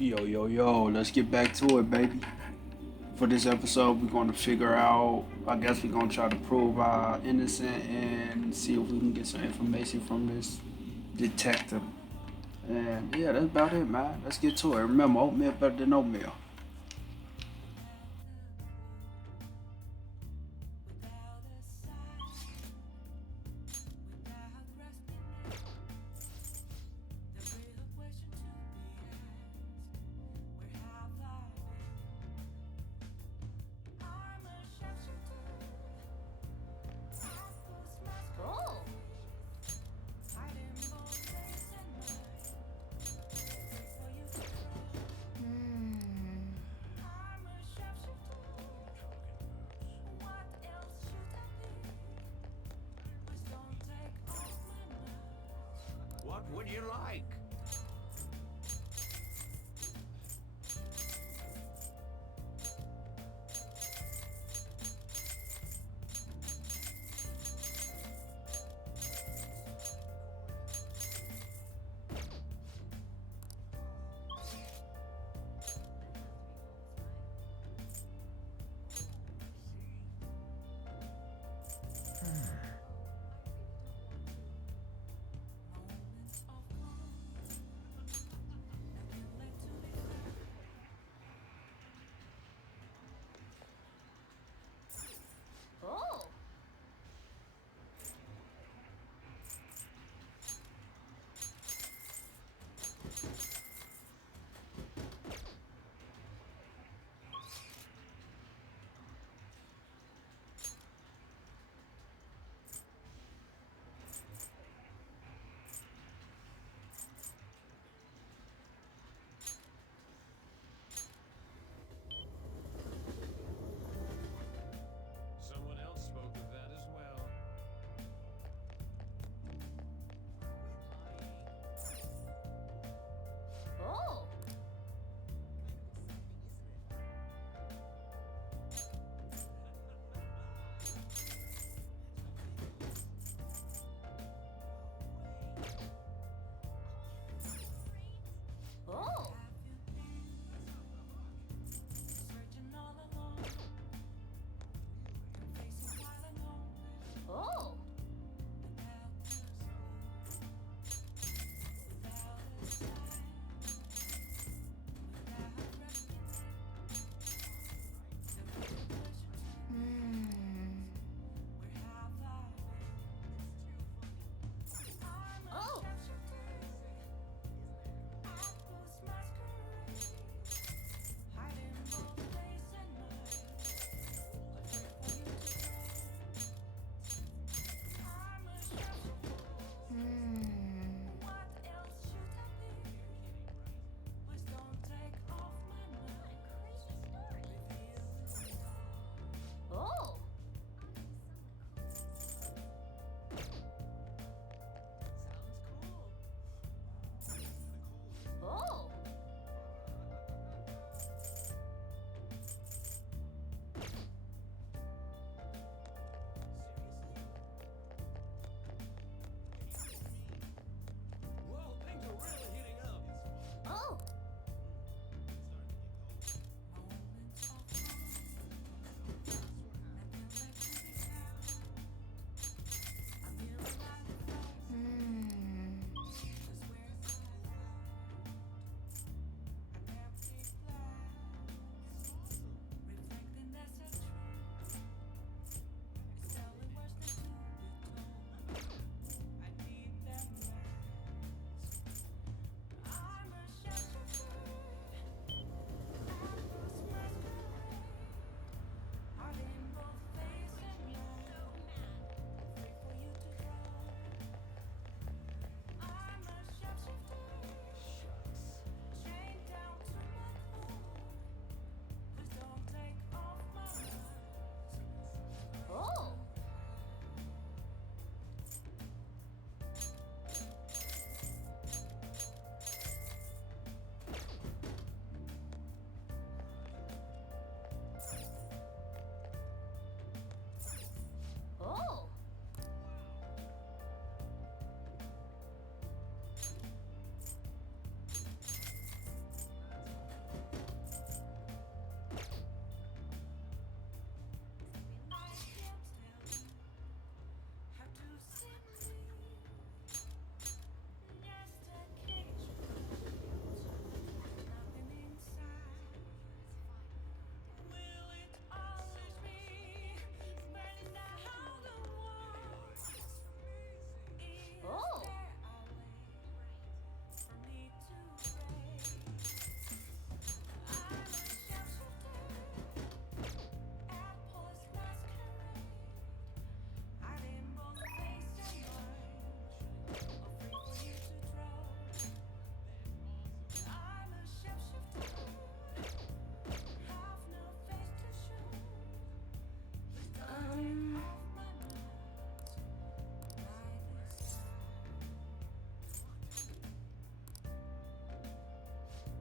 Yo, yo, yo, let's get back to it, baby. For this episode, we're going to figure out, I guess we're going to try to prove our innocent and see if we can get some information from this detective. And yeah, that's about it, man. Let's get to it. Remember, oatmeal better than oatmeal. Cool. Hmm. What would you like?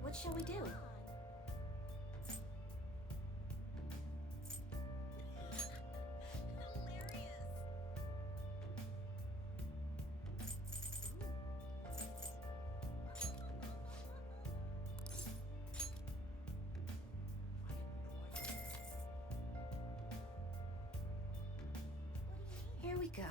What shall we do? Here we go.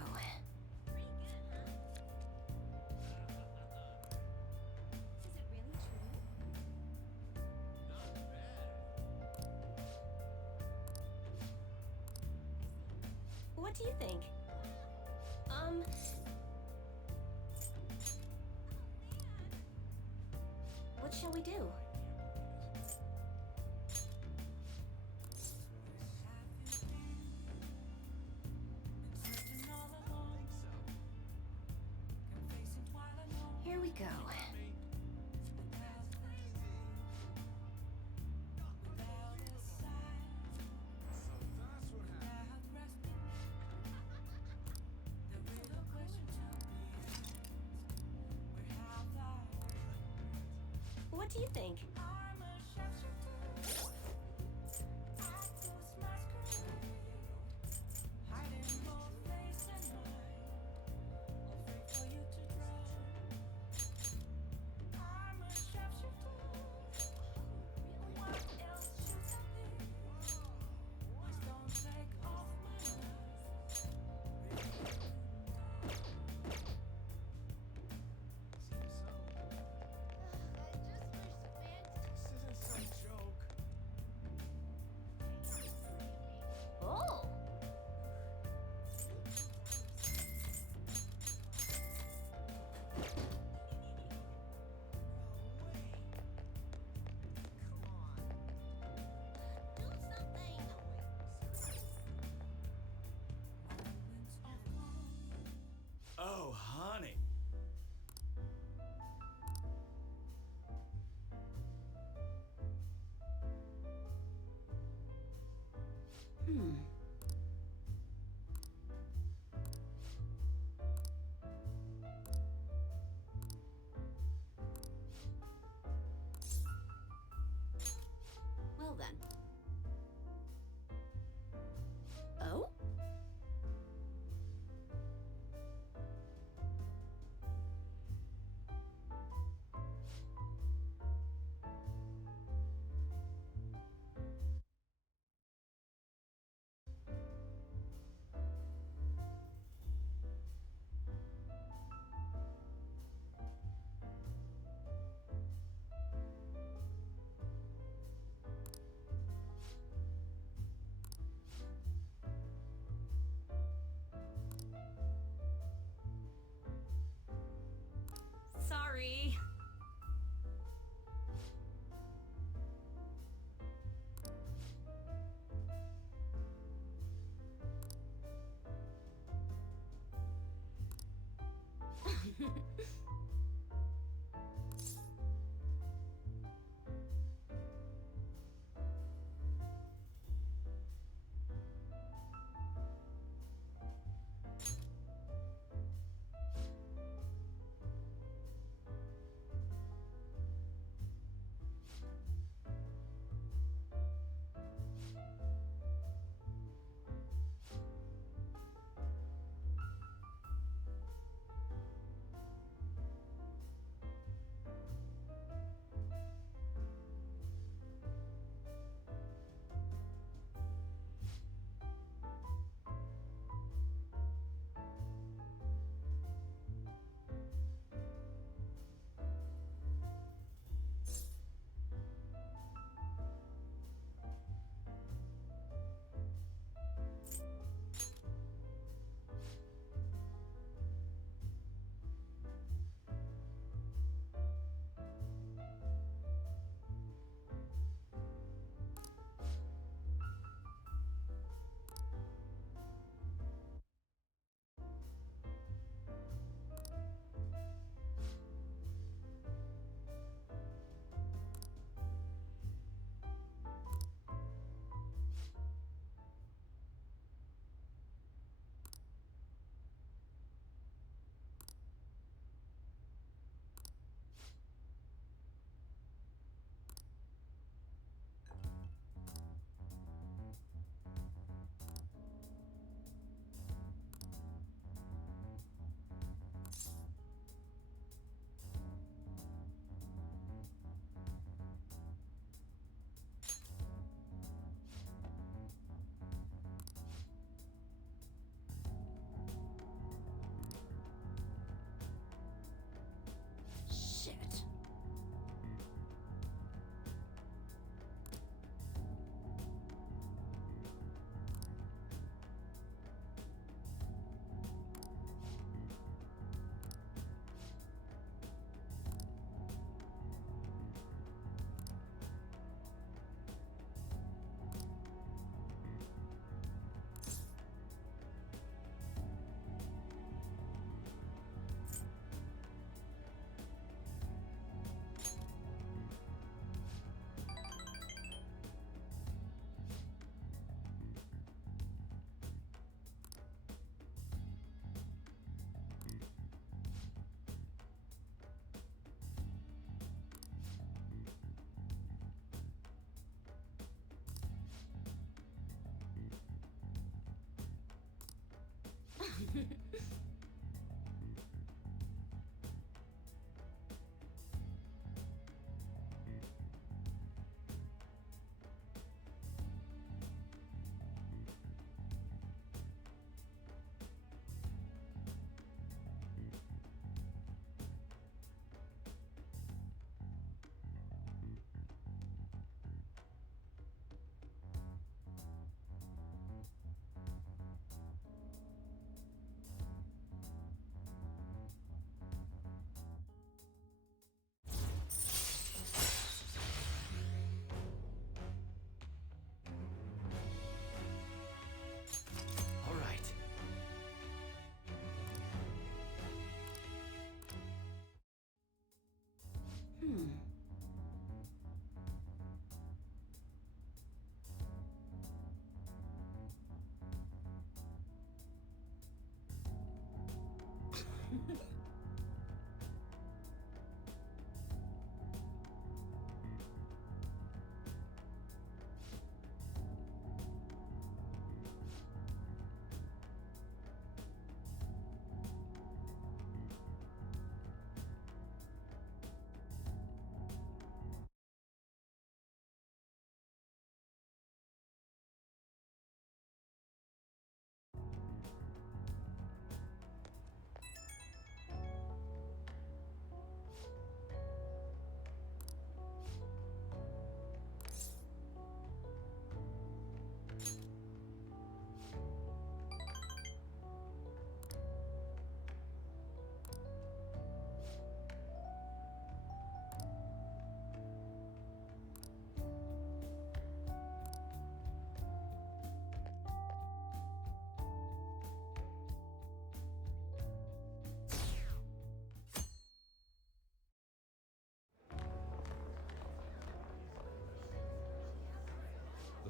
What do you think? What shall we do? Here we go. What do you think? Oh! Oh, honey. Hmm.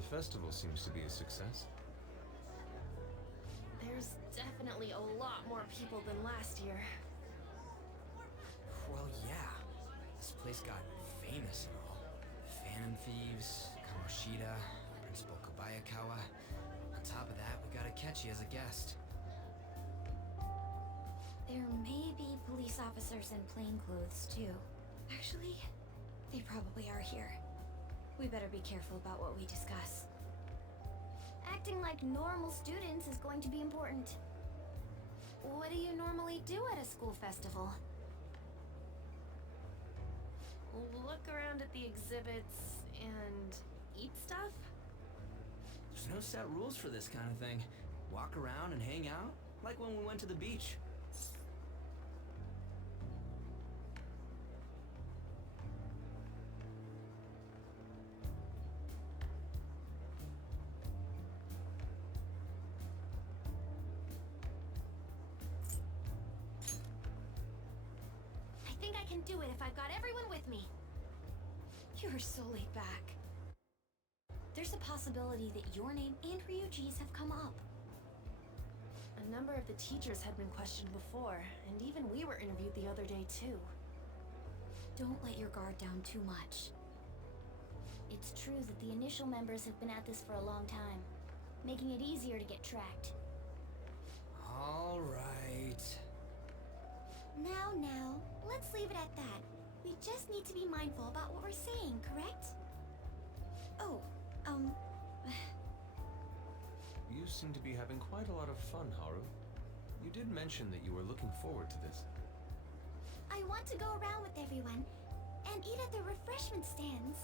festival seems to be a success. There's definitely a lot more people than last year. Well, yeah. This place got famous and all. Phantom Thieves, Kamoshida, Principal Kobayakawa. On top of that, we got Akechi as a guest. There may be police officers in plainclothes, too. Actually, they probably are here. We better be careful about what we discuss. Acting like normal students is going to be important. What do you normally do at a school festival? Look around at the exhibits and eat stuff? There's no set rules for this kind of thing. Walk around and hang out, like when we went to the beach. I think I can do it if I've got everyone with me. You are so laid back. There's a possibility that your name and Ryuji's have come up. A number of the teachers had been questioned before, and even we were interviewed the other day too. Don't let your guard down too much. It's true that the initial members have been at this for a long time, making it easier to get tracked. All right. Now, let's leave it at that. We just need to be mindful about what we're saying, correct? Oh, You seem to be having quite a lot of fun, Haru. You did mention that you were looking forward to this. I want to go around with everyone and eat at the refreshment stands.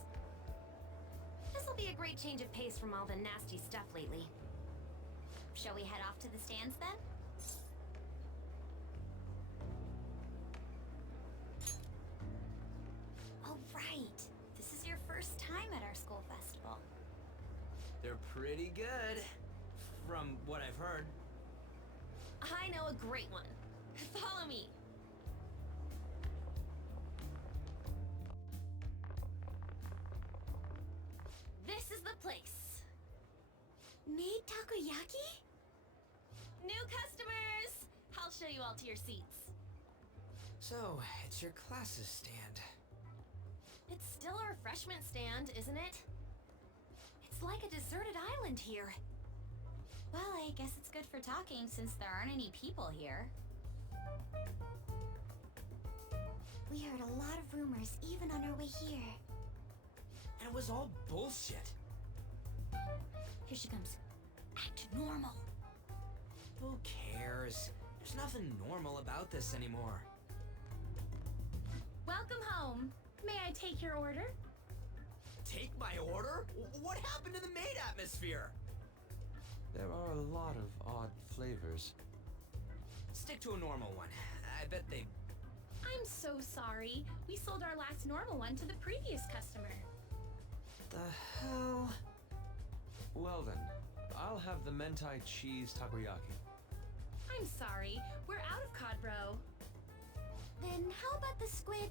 This'll be a great change of pace from all the nasty stuff lately. Shall we head off to the stands then? Oh, right. This is your first time at our school festival. They're pretty good, from what I've heard. I know a great one. Follow me. This is the place. Made takoyaki? New customers! I'll show you all to your seats. So, it's your class's stand. It's still a refreshment stand, isn't it? It's like a deserted island here. well, I guess it's good for talking since there aren't any people here. We heard a lot of rumors even on our way here. And it was all bullshit. Here she comes. Act normal. Who cares? There's nothing normal about this anymore. Welcome home. May I take your order? Take my order? What happened to the maid atmosphere? There are a lot of odd flavors. Stick to a normal one. I bet they... I'm so sorry. We sold our last normal one to the previous customer. The hell? Well then, I'll have the mentai cheese takoyaki. I'm sorry. We're out of cod bro. Then how about the squid?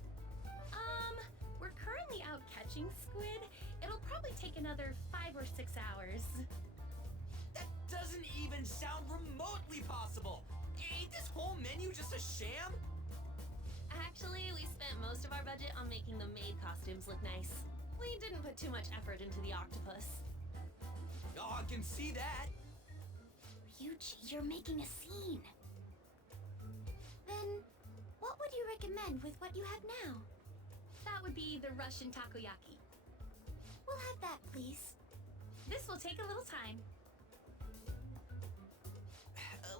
We're currently out catching squid. It'll probably take another 5 or 6 hours. That doesn't even sound remotely possible! Ain't this whole menu just a sham? Actually, we spent most of our budget on making the maid costumes look nice. We didn't put too much effort into the octopus. Oh, I can see that! Ryuji, you're making a scene. Then, what would you recommend with what you have now? That would be the Russian takoyaki. We'll have that, please. This will take a little time.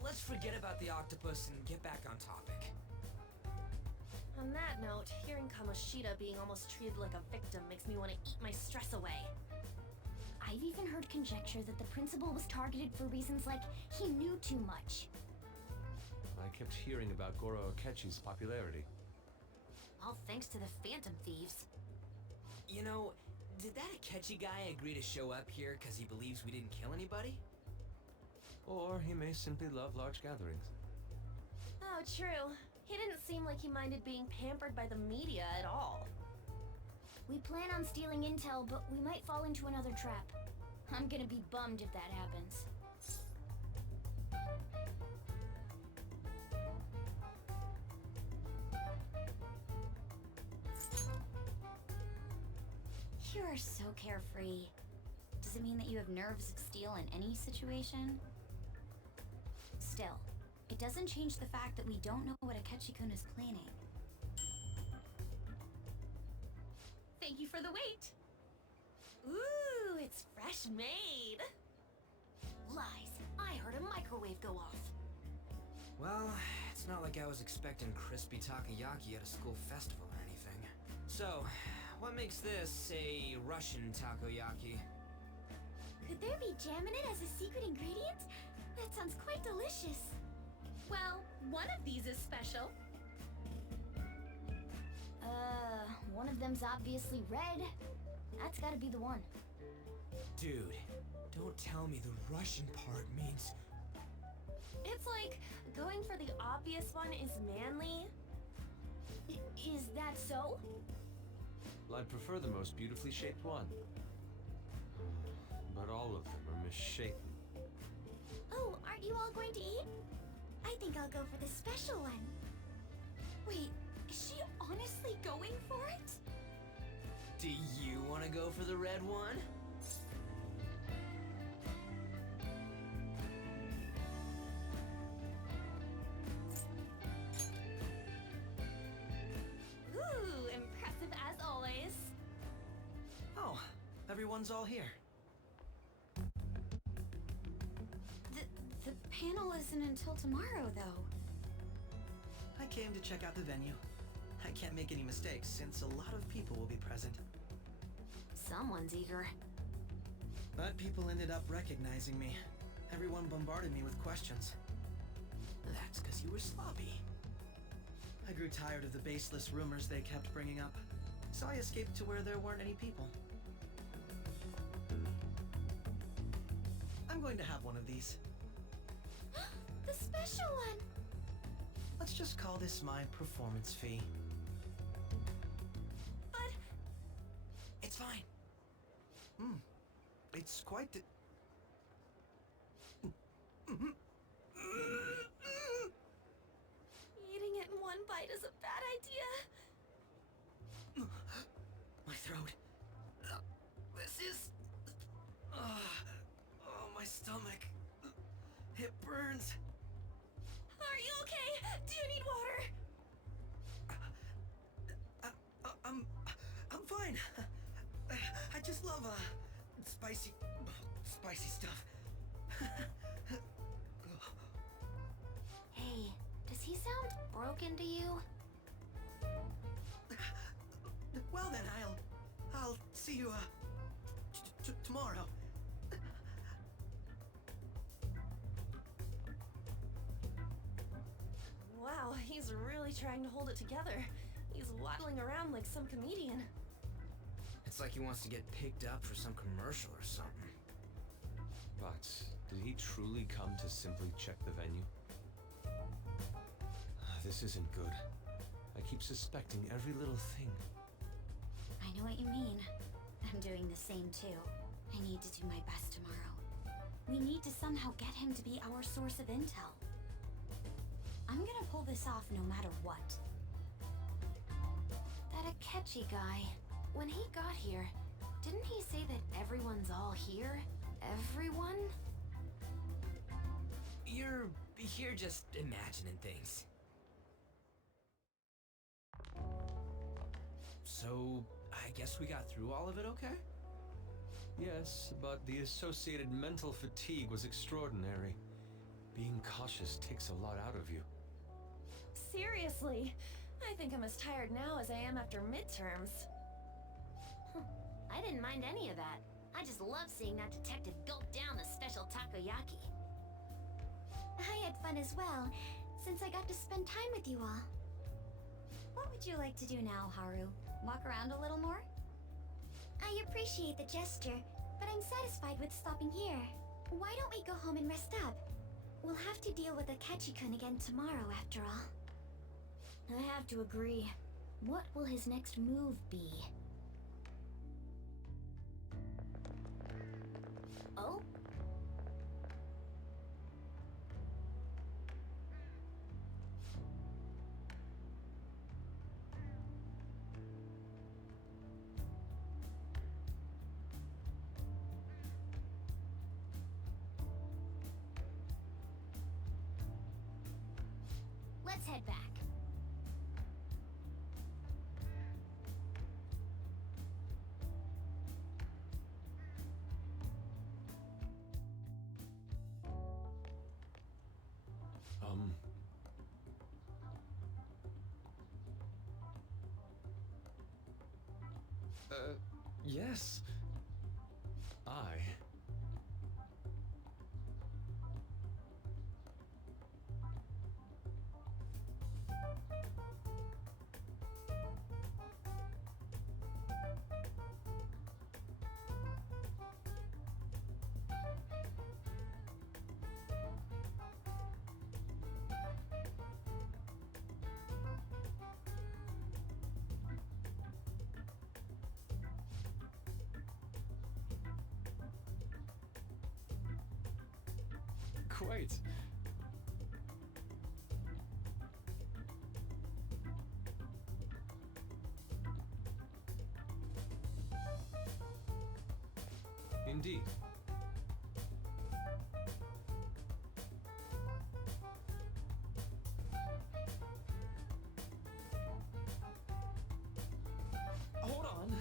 Let's forget about the octopus and get back on topic. On that note, hearing Kamoshida being almost treated like a victim makes me want to eat my stress away. I've even heard conjecture that the principal was targeted for reasons like he knew too much. I kept hearing about Goro Akechi's popularity. All thanks to the Phantom Thieves. You know, did that Akechi guy agree to show up here because he believes we didn't kill anybody? Or he may simply love large gatherings. Oh, true. He didn't seem like he minded being pampered by the media at all. We plan on stealing intel, but we might fall into another trap. I'm gonna be bummed if that happens. You are so carefree. Does it mean that you have nerves of steel in any situation? Still, it doesn't change the fact that we don't know what Akechi-kun is planning. Thank you for the wait. Ooh, it's fresh made. Lies. I heard a microwave go off. Well, it's not like I was expecting crispy takoyaki at a school festival or anything. So, what makes this a Russian takoyaki? Could there be jam in it as a secret ingredient? That sounds quite delicious. Well, one of these is special. One of them's obviously red. That's gotta be the one. Dude, don't tell me the Russian part means... It's like going for the obvious one is manly. Is that so? Well, I'd prefer the most beautifully shaped one. But all of them are misshapen. Oh, aren't you all going to eat? I think I'll go for the special one. Wait, is she honestly going for it? Do you want to go for the red one? Ooh, impressive as always. Oh, everyone's all here. The panel isn't until tomorrow, though. I came to check out the venue. I can't make any mistakes since a lot of people will be present. Someone's eager. But people ended up recognizing me. Everyone bombarded me with questions. That's because you were sloppy. I grew tired of the baseless rumors they kept bringing up, so I escaped to where there weren't any people. I'm going to have one of these. The special one! Let's just call this my performance fee. But It's fine. It's quite the... eating it in one bite is a bad idea. My throat. This is... oh, my stomach. It burns. Are you okay? Do you need water? I'm fine. I just love, spicy stuff. Hey, does he sound broken to you? Well then, I'll see you, tomorrow. Wow, he's really trying to hold it together. He's waddling around like some comedian. It's like he wants to get picked up for some commercial or something. But did he truly come to simply check the venue? This isn't good. I keep suspecting every little thing. I know what you mean. I'm doing the same too. I need to do my best tomorrow. We need to somehow get him to be our source of intel. I'm gonna pull this off no matter what. That Akechi guy, when he got here, didn't he say that everyone's all here? Everyone? You're just imagining things. So, I guess we got through all of it okay? Yes, but the associated mental fatigue was extraordinary. Being cautious takes a lot out of you. Seriously, I think I'm as tired now as I am after midterms. I didn't mind any of that. I just love seeing that detective gulp down the special takoyaki. I had fun as well, since I got to spend time with you all. What would you like to do now, Haru? Walk around a little more? I appreciate the gesture, but I'm satisfied with stopping here. Why don't we go home and rest up? We'll have to deal with Akechi-kun again tomorrow, after all. I have to agree. What will his next move be? Yes. I... Quite. Indeed. Hold on.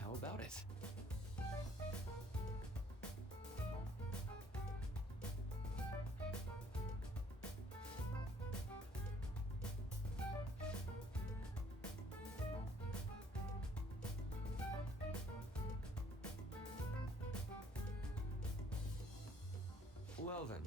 How about it? Well then.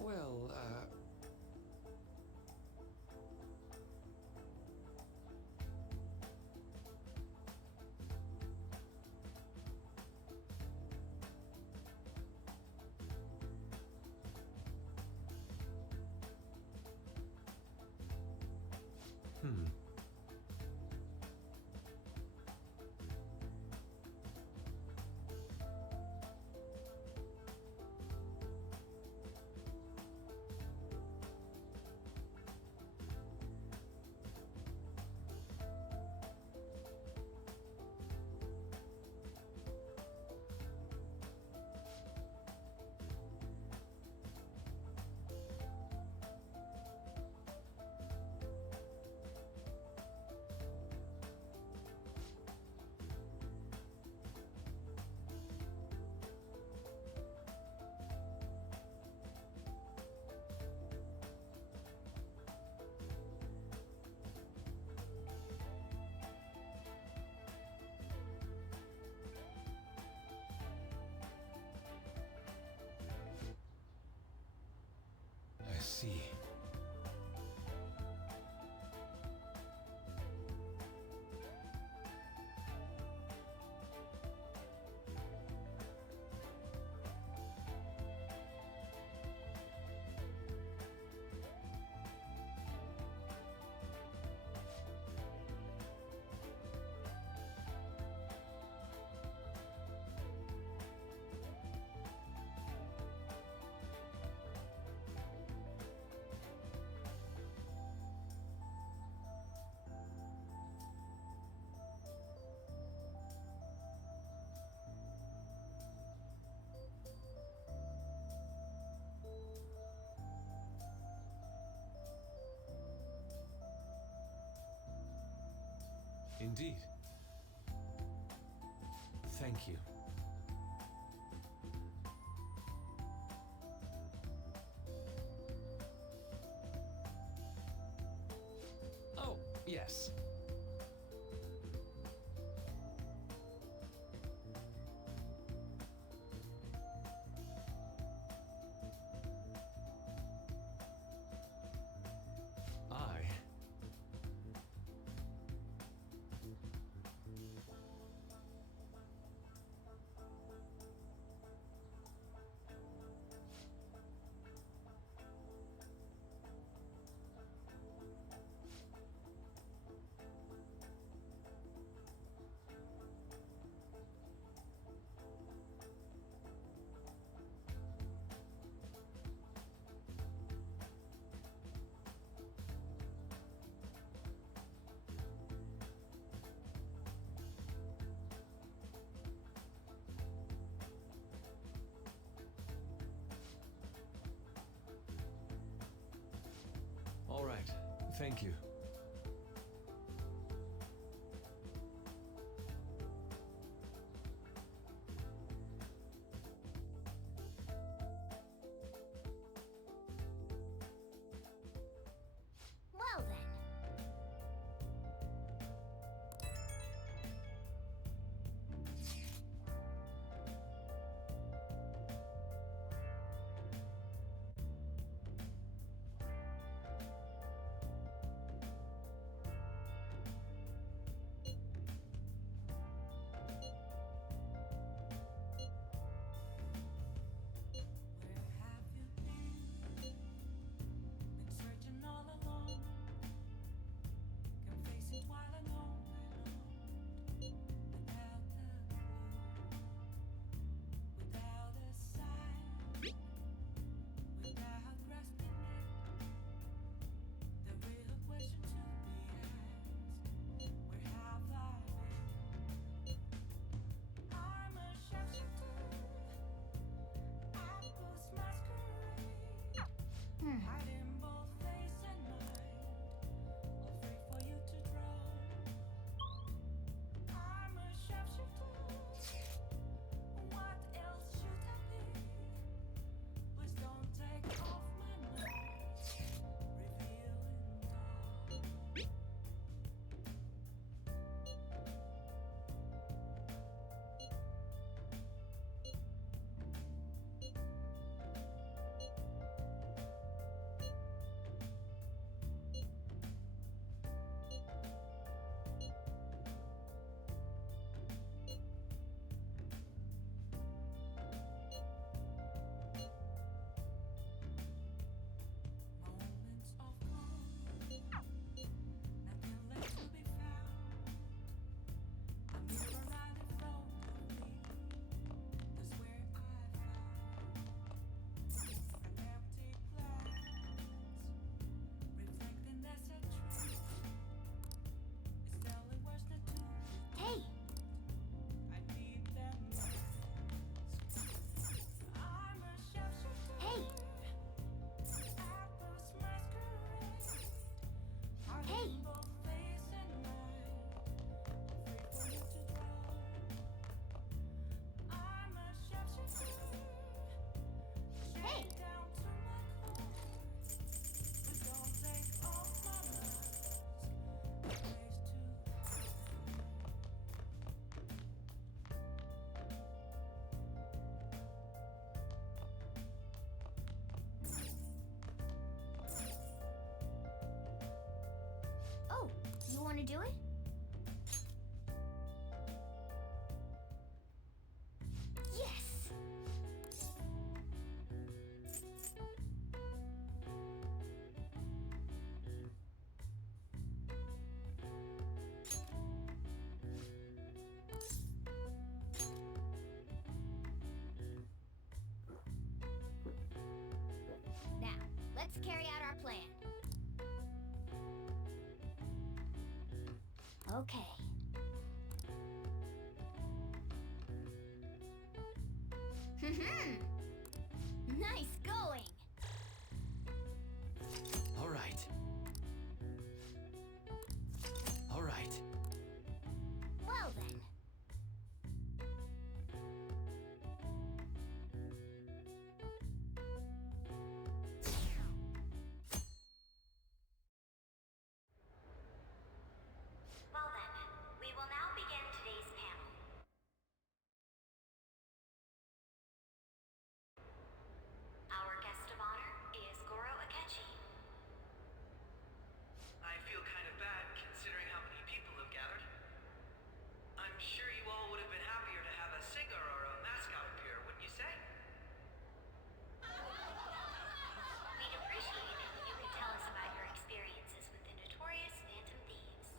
Well, I see. Indeed. Thank you. Oh, yes. Thank you. Well then. Searching all along, confessing while alone, without a clue, without a sign, without grasping it. The real question to be asked: where have I been? I'm a shapeshifter, apples masquerade. Hiding both face and mind, afraid for you to draw. I'm a shapeshifter. What else should I be? Please don't take off my mask, revealing dawn. Moments of calm, nothing left to be found. A mirror right in front of me, that's where I found an empty glass, reflecting as a truth. It's telling where's the truth. Hey! I need them masks. I'm a shapeshifter. Hey! Apples masquerade. Hey! Hiding both face and mind, afraid for you to draw. I'm a shapeshifter, Hey! straight down to my core. Please don't take off my mask, a place to Oh, you want to do it? Yes! Now, let's carry out our plan. Okay. Nice going. All right. All right. Well then. Well then, we will now begin today's panel. Our guest of honor is Goro Akechi. I feel kind of bad considering how many people have gathered. I'm sure you all would have been happier to have a singer or a mascot appear, wouldn't you say? We'd appreciate it if you could tell us about your experiences with the notorious Phantom Thieves.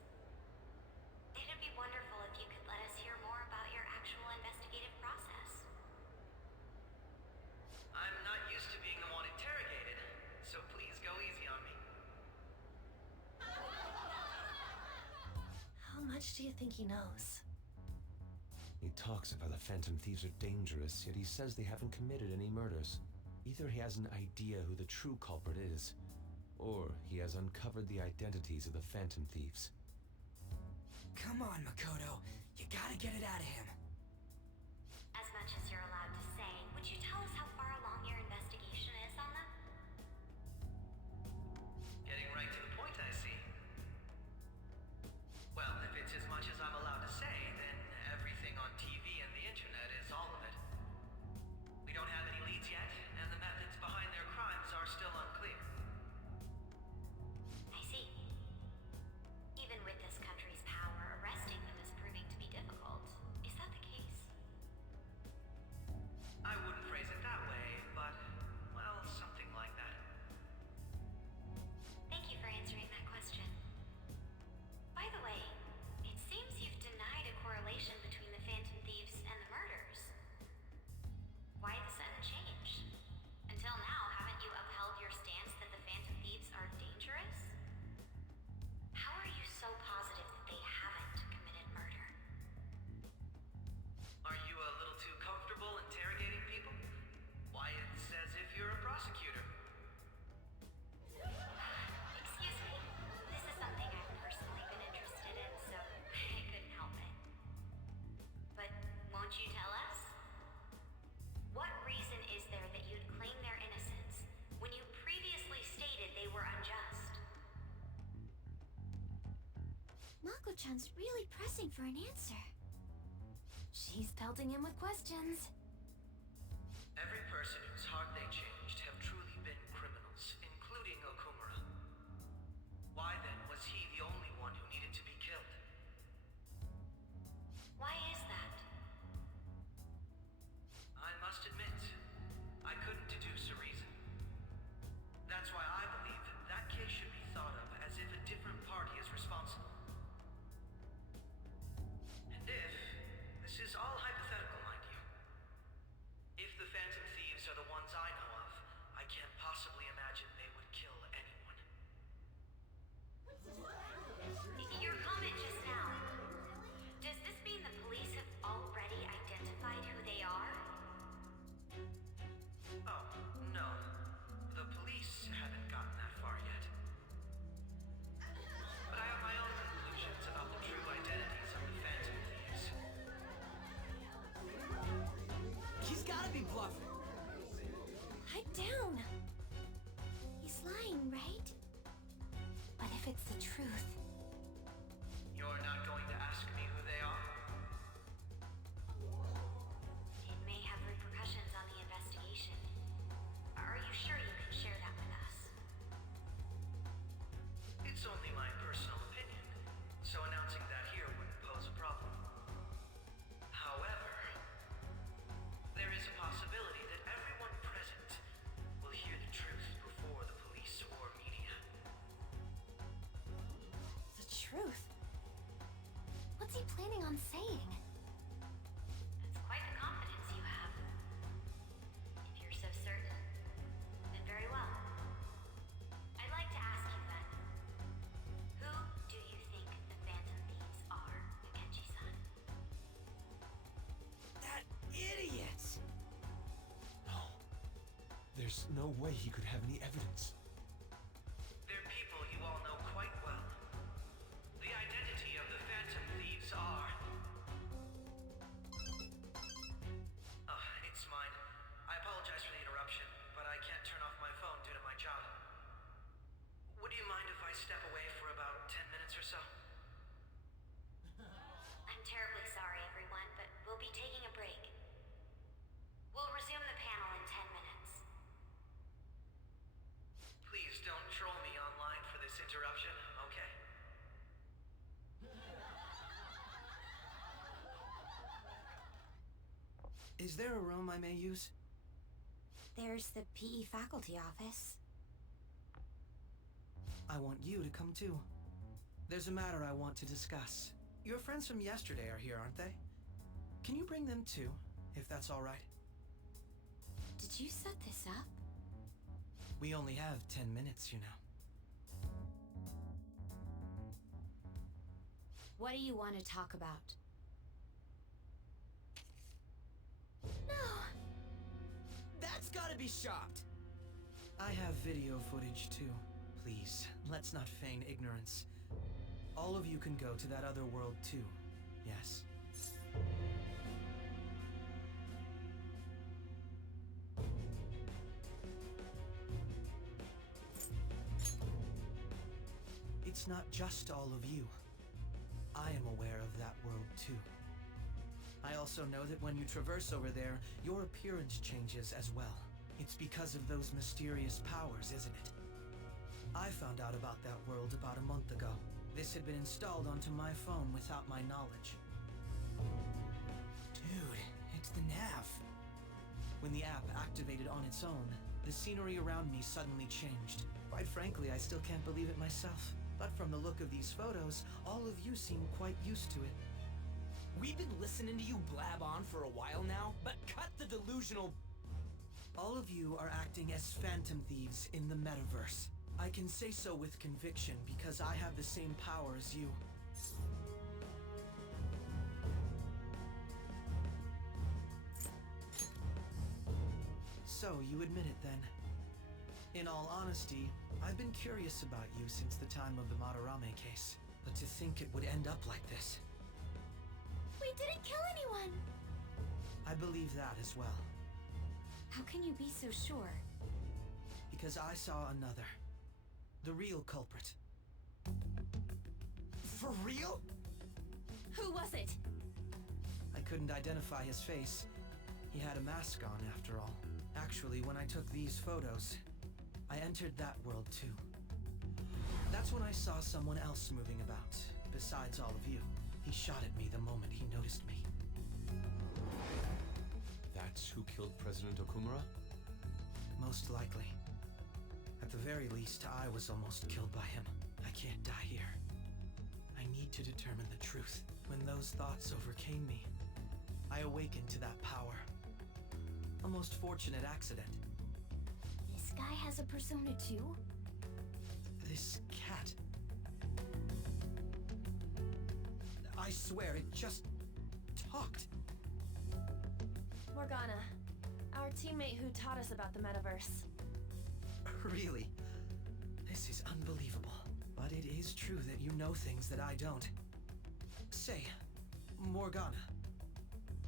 It'd be wonderful if you could let us hear more about your actual investigative process. I'm not used to being the one interrogated, so please go easy on me. How much do you think he knows? He talks about the Phantom Thieves are dangerous, yet he says they haven't committed any murders. Either he has an idea who the true culprit is, or he has uncovered the identities of the Phantom Thieves. Come on, Makoto. You gotta get it out of him. As much as you're allowed to say, would you tell us how far along your investigation is on them? Getting right to the point, I see. Well, if it's as much as I'm allowed to say, then everything on TV and the internet is all of it. We don't have any leads yet, and the methods behind their crimes are still unclear. I see. Even with this country's power, arresting them is proving to be difficult. Is that the case? I wouldn't phrase it that way, but, well, something like that. Thank you for answering that question. By the way, it seems you've denied a correlation between the Phantom Thieves and the murders. Why the sudden change? Until now, haven't you upheld your stance that the Phantom Thieves are dangerous? How are you so positive that they haven't committed murder? Are you a little too comfortable interrogating people? Why, it's as if you're a prosecutor. Excuse me. This is something I've personally been interested in, so I couldn't help it. But won't you tell us? What reason is there that you'd claim their innocence when you previously stated they were unjust? Mako-chan's really pressing for an answer. She's pelting him with questions. Every person whose heart they changed have truly been criminals, including Okumura. Why then was he the only one who needed to be killed? Why is that? I must admit, I couldn't deduce a reason. That's why I believe that case should be thought of as if a different party is responsible. And if, this is all hypothetical, mind you, if the Phantom Thieves are the ones I know of, I can't possibly imagine they would kill anyone. Your comment just now. Does this mean the police have already identified who they are? Oh, no. The police haven't gotten that far yet. But I have my own conclusions about the true identities of the Phantom Thieves. He's gotta be bluffing. Pipe down. He's lying, right? But if it's the truth, You're not going to ask me who they are? It may have repercussions on the investigation. Are you sure you can share that with us? It's only my personal opinion, so announcing that here wouldn't pose a problem. However, there is a possibility that everyone present will hear the truth before the police or media. the truth. What's he planning on saying? That's quite the confidence you have. If you're so certain, then very well. I'd like to ask you then, who do you think the Phantom Thieves are, Akechi-san? That idiot! No. There's no way he could have any evidence. They're people you all know quite well. The identity of the Phantom Thieves are... Oh, it's mine. I apologize for the interruption, but I can't turn off my phone due to my job. Would you mind if I step away for about 10 minutes or so? I'm terribly sorry, everyone, but we'll be taking a break. We'll resume the panel in 10 minutes. Please don't troll me online for this interruption, okay? Is there a room I may use? There's the PE faculty office. I want you to come too. There's a matter I want to discuss. Your friends from yesterday are here, aren't they? Can you bring them too, if that's all right? Did you set this up? We only have 10 minutes, you know. What do you want to talk about? No! That's gotta be shopped. I have video footage too. please. Let's not feign ignorance. All of you can go to that other world too, yes? It's not just all of you. I am aware of that world too. I also know that when you traverse over there, your appearance changes as well. It's because of those mysterious powers, isn't it? I found out about that world about a month ago. This had been installed onto my phone without my knowledge. Dude, it's the nav. When the app activated on its own, the scenery around me suddenly changed. Quite frankly, I still can't believe it myself. But from the look of these photos, all of you seem quite used to it. We've been listening to you blab on for a while now, but cut the delusional... All of you are acting as phantom thieves in the metaverse. I can say so with conviction because I have the same power as you. So, you admit it then. In all honesty, I've been curious about you since the time of the Madarame case. But to think it would end up like this... We didn't kill anyone! I believe that as well. How can you be so sure? Because I saw another. The real culprit. For real? Who was it? I couldn't identify his face. He had a mask on, after all. Actually, when I took these photos, I entered that world too. That's when I saw someone else moving about, besides all of you. He shot at me the moment he noticed me. That's who killed President Okumura? Most likely. At the very least, I was almost killed by him. I can't die here. I need to determine the truth. When those thoughts overcame me, I awakened to that power. A most fortunate accident. This guy has a persona too? This cat. I swear, it just talked. Morgana, our teammate who taught us about the metaverse. Really? This is unbelievable. But it is true that you know things that I don't. Say, Morgana,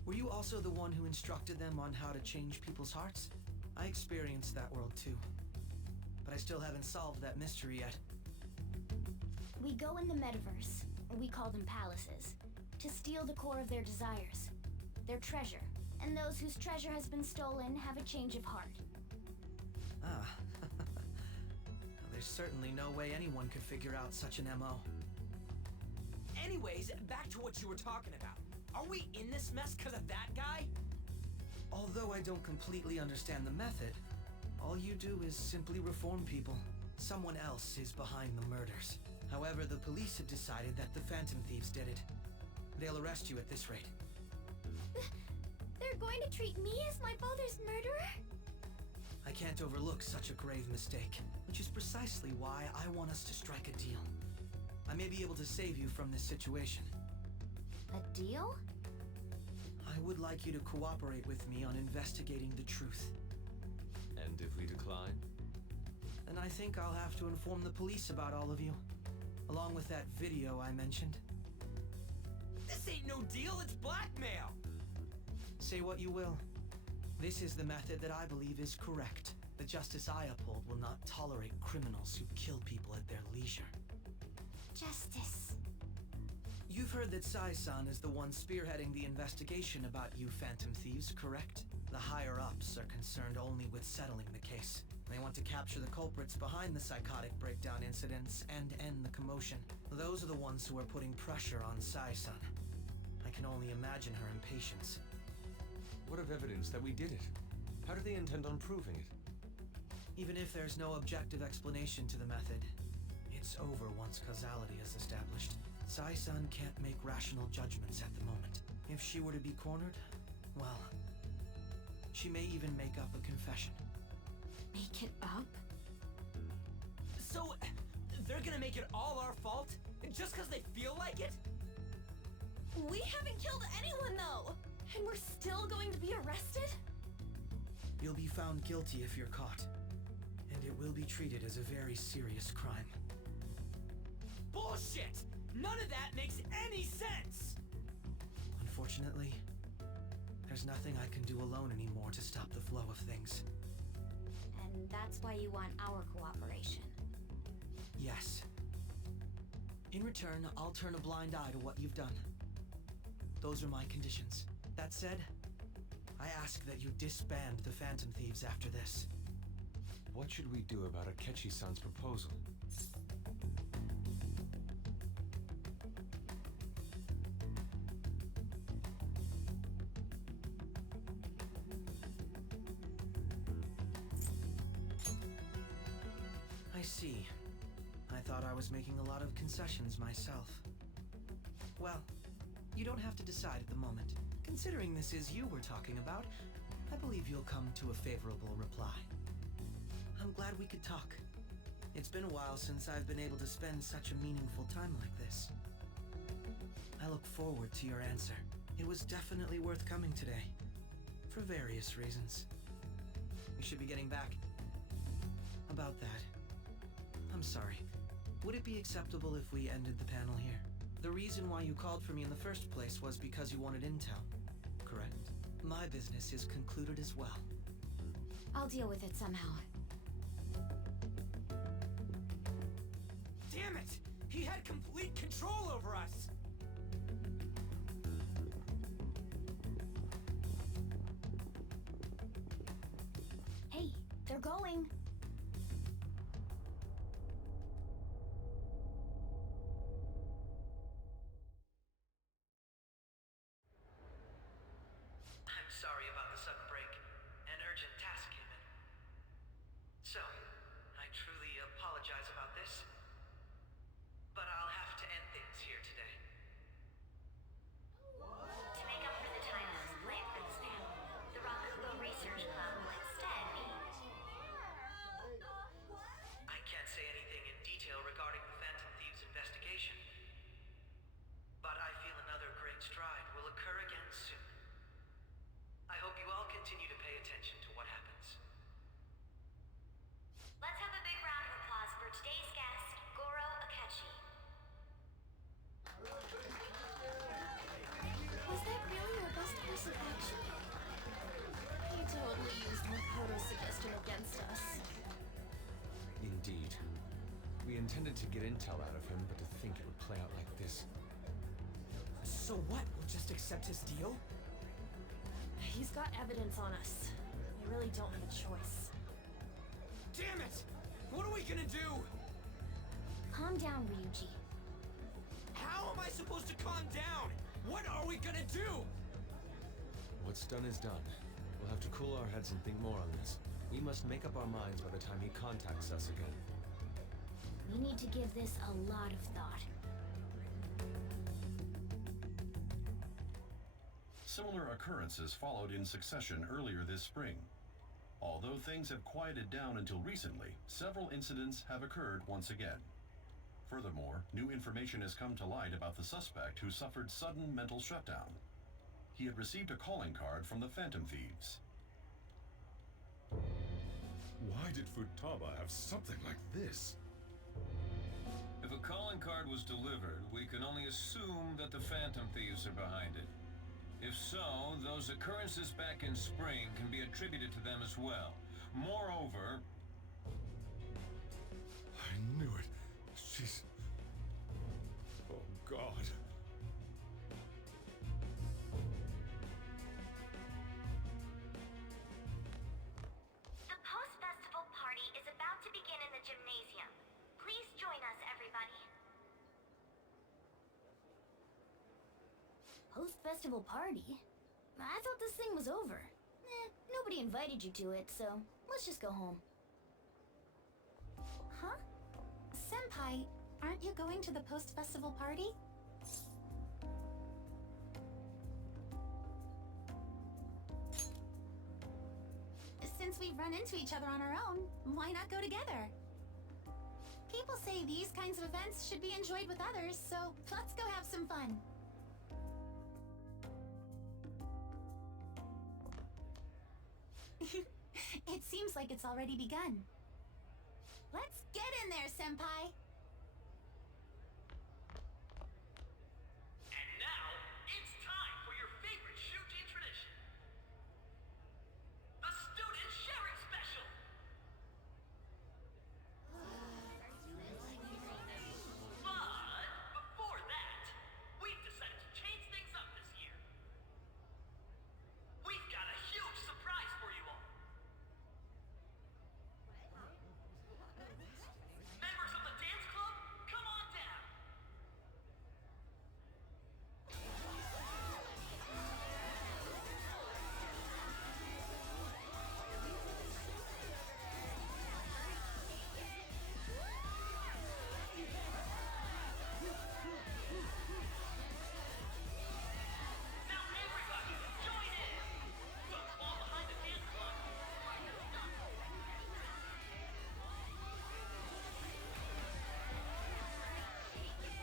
were you also the one who instructed them on how to change people's hearts? I experienced that world too. But I still haven't solved that mystery yet. We go in the metaverse, we call them palaces, to steal the core of their desires, their treasure. And those whose treasure has been stolen have a change of heart. Ah. There's certainly no way anyone could figure out such an MO. Anyways, back to what you were talking about. Are we in this mess because of that guy? Although I don't completely understand the method, all you do is simply reform people. Someone else is behind the murders. However, the police have decided that the Phantom Thieves did it. They'll arrest you at this rate. They're going to treat me as my father's murderer? I can't overlook such a grave mistake, which is precisely why I want us to strike a deal. I may be able to save you from this situation. A deal? I would like you to cooperate with me on investigating the truth. And if we decline? Then I think I'll have to inform the police about all of you, along with that video I mentioned. This ain't no deal, it's blackmail! Say what you will. This is the method that I believe is correct. The justice I uphold will not tolerate criminals who kill people at their leisure. Justice. You've heard that Sai-san is the one spearheading the investigation about you Phantom Thieves, correct? The higher-ups are concerned only with settling the case. They want to capture the culprits behind the psychotic breakdown incidents and end the commotion. Those are the ones who are putting pressure on Sai-san. I can only imagine her impatience. What of evidence that we did it? How do they intend on proving it? Even if there's no objective explanation to the method, it's over once causality is established. Sai-san can't make rational judgments at the moment. If she were to be cornered, well, she may even make up a confession. Make it up? So, they're gonna make it all our fault? Just because they feel like it? We haven't killed anyone though! And we're still going to be arrested? You'll be found guilty if you're caught. And it it will be treated as a very serious crime. Bullshit! None of that makes any sense! Unfortunately, there's nothing I can do alone anymore to stop the flow of things. And that's why you want our cooperation. Yes. In return, I'll turn a blind eye to what you've done. Those are my conditions. That said, I ask that you disband the Phantom Thieves after this. What should we do about Akechi-san's proposal? I see. I thought I was making a lot of concessions myself. Well, you don't have to decide at the moment. Considering this is you we're talking about, I believe you'll come to a favorable reply. I'm glad we could talk. It's been a while since I've been able to spend such a meaningful time like this. I look forward to your answer. It was definitely worth coming today. For various reasons. We should be getting back. About that, I'm sorry. Would it be acceptable if we ended the panel here? The reason why you called for me in the first place was because you wanted intel, correct? My business is concluded as well. I'll deal with it somehow. Damn it! He had complete control over us! Hey, they're going. I'm sorry about the sudden break. An urgent task came in. So, I truly apologize about this. But I'll have to end things here today. To make up for the time that was planned for this panel, the Rakugo Research Club will instead be... I can't say anything in detail regarding the Phantom Thieves investigation. But I feel another great stride will occur again soon. I hope you all continue to pay attention to what happens. Let's have a big round of applause for today's guest, Goro Akechi. Was that really your best course of action? He totally used Makoto's suggestion against us. Indeed. We intended to get intel out of him, but to think it would play out like this. So what? We'll just accept his deal? He's got evidence on us. We really don't have a choice. Damn it! What are we gonna do? Calm down, Ryuji. How am I supposed to calm down? What are we gonna do? What's done is done. We'll have to cool our heads and think more on this. We must make up our minds by the time he contacts us again. We need to give this a lot of thought. Similar occurrences followed in succession earlier this spring. Although things have quieted down until recently, several incidents have occurred once again. Furthermore, new information has come to light about the suspect who suffered sudden mental shutdown. He had received a calling card from the Phantom Thieves. Why did Futaba have something like this? If a calling card was delivered, we can only assume that the Phantom Thieves are behind it. If so, those occurrences back in spring can be attributed to them as well. Moreover... I knew it. She's... Oh, God. The post-festival party is about to begin in the gymnasium. Please join us, everybody. Post-festival party? I thought this thing was over. Nobody invited you to it, so let's just go home. Huh? Senpai, aren't you going to the post-festival party? Since we've run into each other on our own, why not go together? People say these kinds of events should be enjoyed with others, so let's go have some fun. It seems like it's already begun. Let's get in there, Senpai! And now, it's time for your favorite Shuji tradition. The Student Sharing Special! But before that, we've decided to change things up this year. We've got a huge surprise for you all. Members of the dance club, come on down. Now everybody, join in. We'll fall behind the dance club.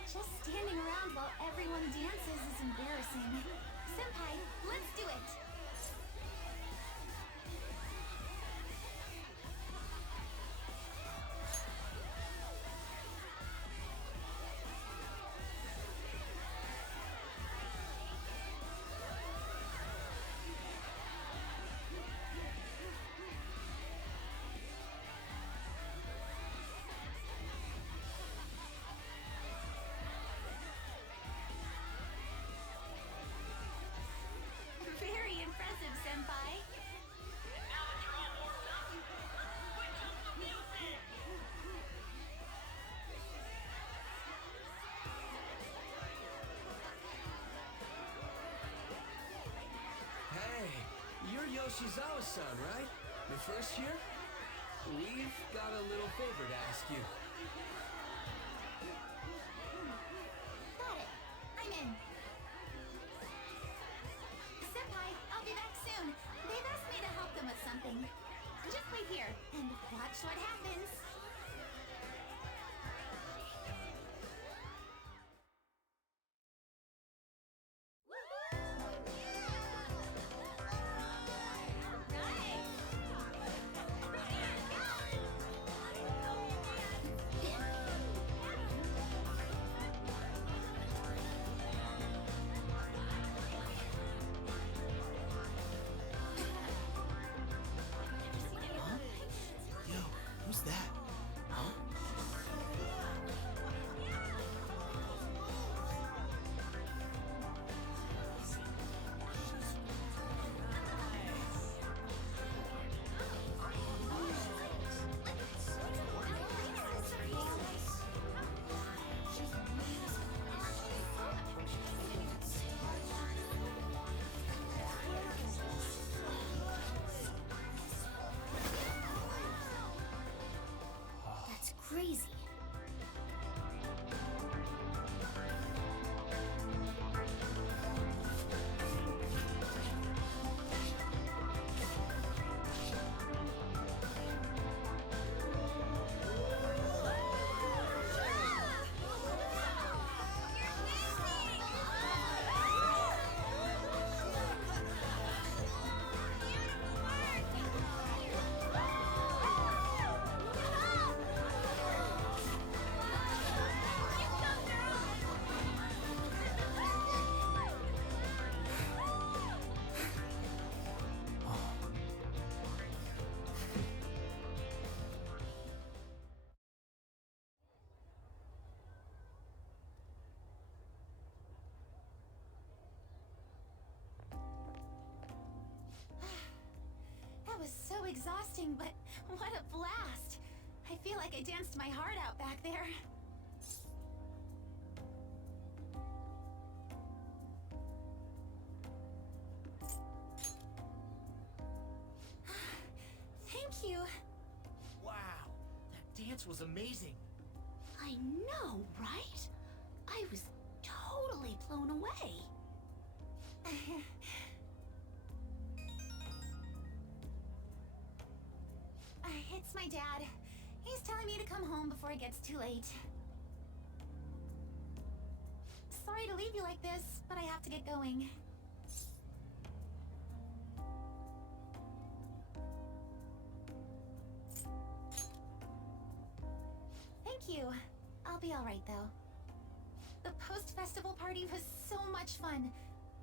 Just standing around while everyone dances is embarrassing. Senpai, let's do it! Very impressive, Senpai. Now that you're all warmed up, let's switch up the music. Hey, you're Yoshizawa-san, right? The first year? We've got a little favor to ask you. Got it. I'm in. Senpai, I'll be back soon. They've asked me to help them with something. Just wait here and watch what happens. Yo, who's that? Huh? That's crazy. That was so exhausting, but what a blast! I feel like I danced my heart out back there. Thank you. Wow, that dance was amazing. I know, right? I was totally blown away. It's my dad. He's telling me to come home before it gets too late. Sorry to leave you like this, but I have to get going. Thank you. I'll be alright though. The post-festival party was so much fun,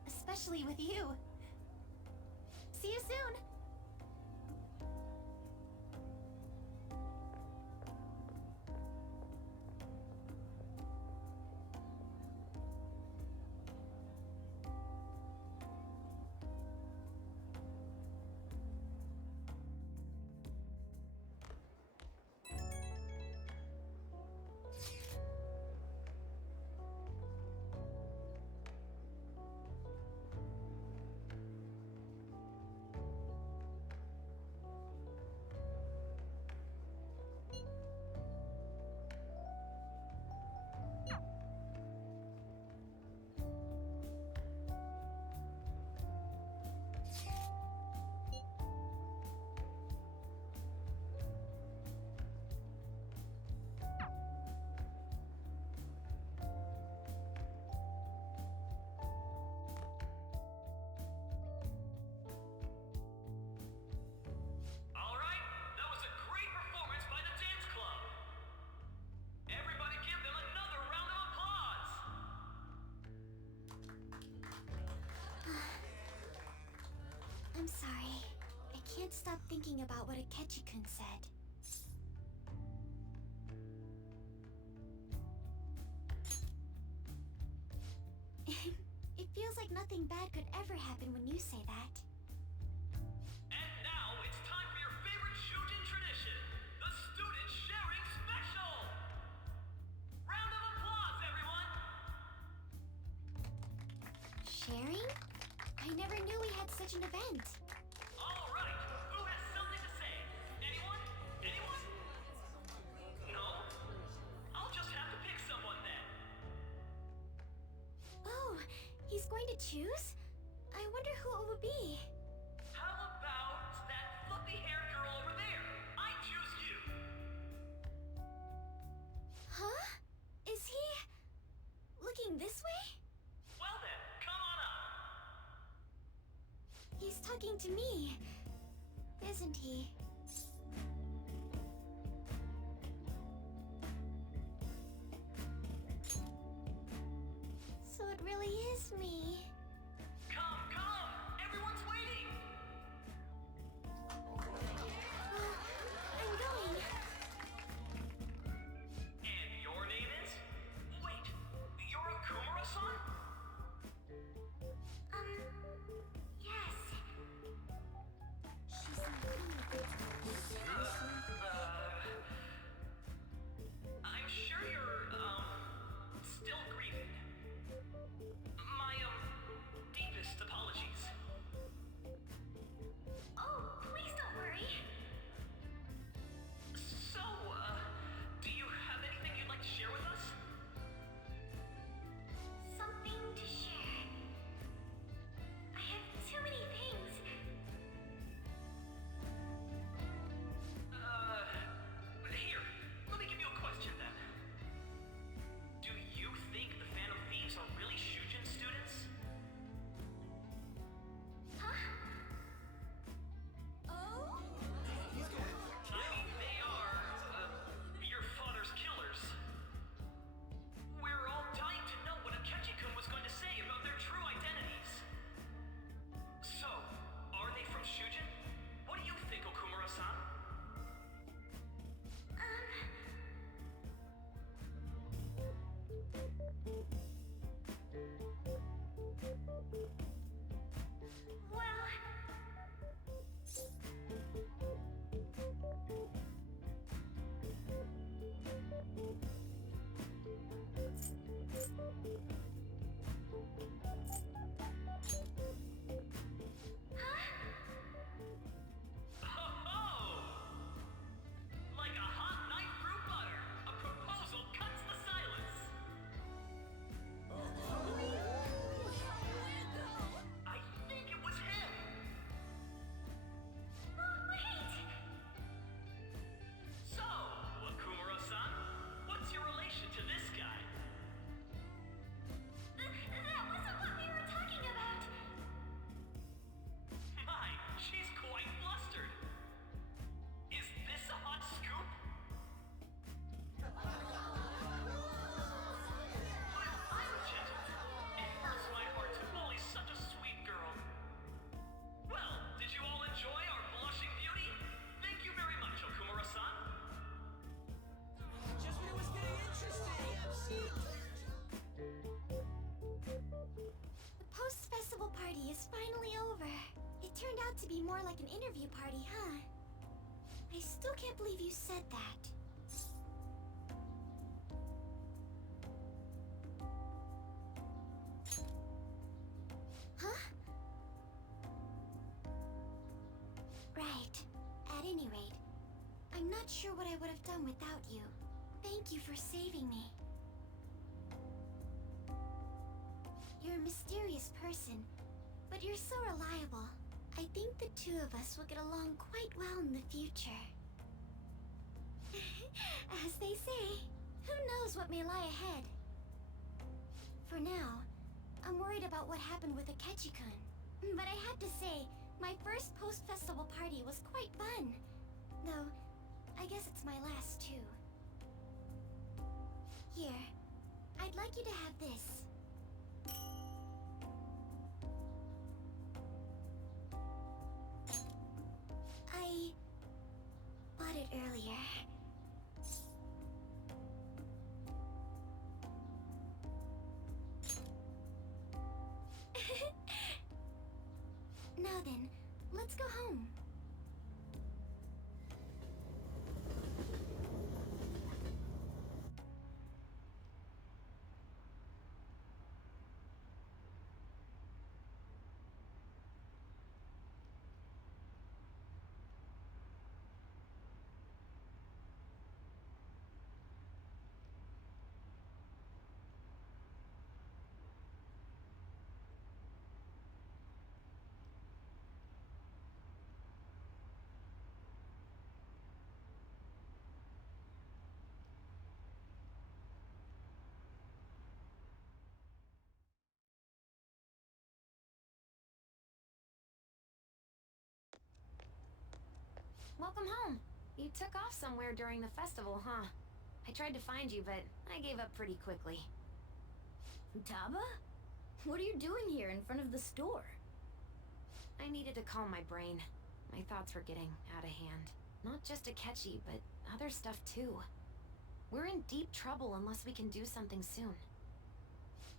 especially with you. See you soon! Alright, that was a great performance by the dance club. Everybody give them another round of applause. I'm sorry. I can't stop thinking about what Akechi-kun said. It feels like nothing bad could ever happen when you say that. And now it's time for your favorite Shujin tradition, the student sharing special. Round of applause, everyone. Sharing? I never knew we had such an event. All right, who has something to say? Anyone? Anyone? No? I'll just have to pick someone then. Oh, he's going to choose? I wonder who it would be. How about that fluffy-haired girl over there? I choose you. Huh? Is he looking this way? Well then, come on up. He's talking to me, isn't he? So it really is me. Come, come! Everyone's waiting! I'm going. And your name is? Wait, you're a Kumura-san? Yes. She's I'm sure you're, still grieving. My, deepest apologies. Oh, please don't worry. So, do you have anything you'd like to share with us? Something to share. I have too many things. Here, let me give you a question then. Do you think the Phantom Thieves are really Shujin students? Huh? Oh? I mean, they are, your father's killers. We're all dying to know what Akechi-kun was going to say about their true identities. So, are they from Shujin? What do you think, Okumura-san? Oh! Like a hot knife through butter, a proposal cuts the silence. more like an interview party, huh? I still can't believe you said that. Huh? Right. At any rate, I'm not sure what I would have done without you. Thank you for saving me. You're a mysterious person, but you're so reliable. I think the two of us will get along quite well in the future. As they say, who knows what may lie ahead? For now, I'm worried about what happened with Akechi-kun. But I have to say, my first post-festival party was quite fun. Though, I guess it's my last too. Here, I'd like you to have this. I bought it earlier. Now then, let's go home. Welcome home. You took off somewhere during the festival, huh? I tried to find you, but I gave up pretty quickly. Taba? What are you doing here in front of the store? I needed to calm my brain. My thoughts were getting out of hand. Not just Akechi, but other stuff too. We're in deep trouble unless we can do something soon.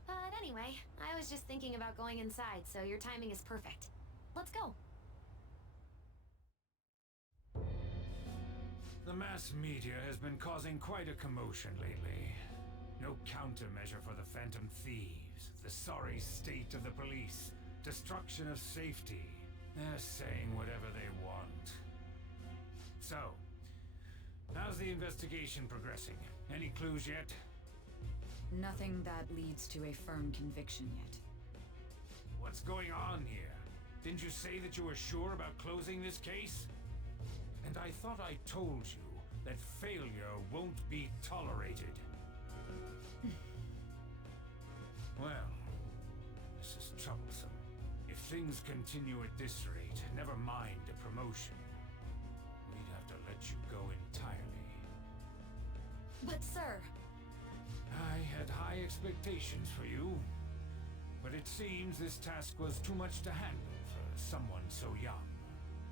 But anyway, I was just thinking about going inside, so your timing is perfect. Let's go. The mass media has been causing quite a commotion lately. No countermeasure for the Phantom Thieves, the sorry state of the police, destruction of safety. They're saying whatever they want. So, how's the investigation progressing? Any clues yet? Nothing that leads to a firm conviction yet. What's going on here? Didn't you say that you were sure about closing this case? And I thought I told you that failure won't be tolerated. Well, this is troublesome. If things continue at this rate, never mind a promotion. We'd have to let you go entirely. But sir... I had high expectations for you. But it seems this task was too much to handle for someone so young.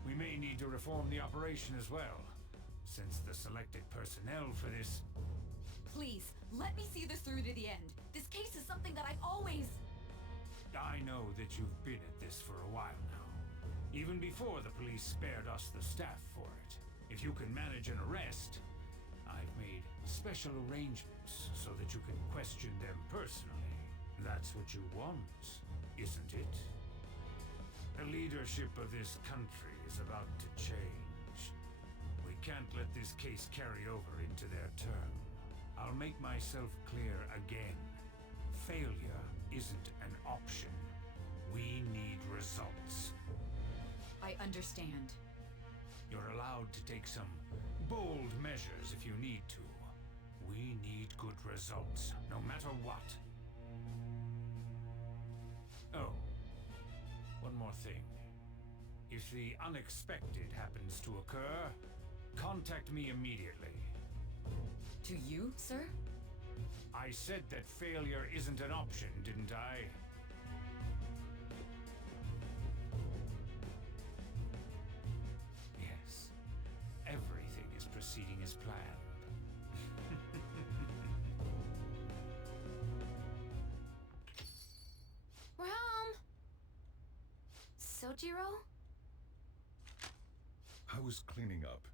We may need to reform the operation as well, since the selected personnel for this... Please, let me see this through to the end. This case is something that I've always... I know that you've been at this for a while now. Even before the police spared us the staff for it. If you can manage an arrest, I've made special arrangements so that you can question them personally. That's what you want, isn't it? The leadership of this country is about to change. We can't let this case carry over into their term. I'll make myself clear again. Failure isn't an option. We need results. I understand. You're allowed to take some bold measures if you need to. We need good results, no matter what. Oh, one more thing. If the unexpected happens to occur, contact me immediately. To you, sir? I said that failure isn't an option, didn't I? Yes. Everything is proceeding as planned. We're home! Sojiro? was cleaning up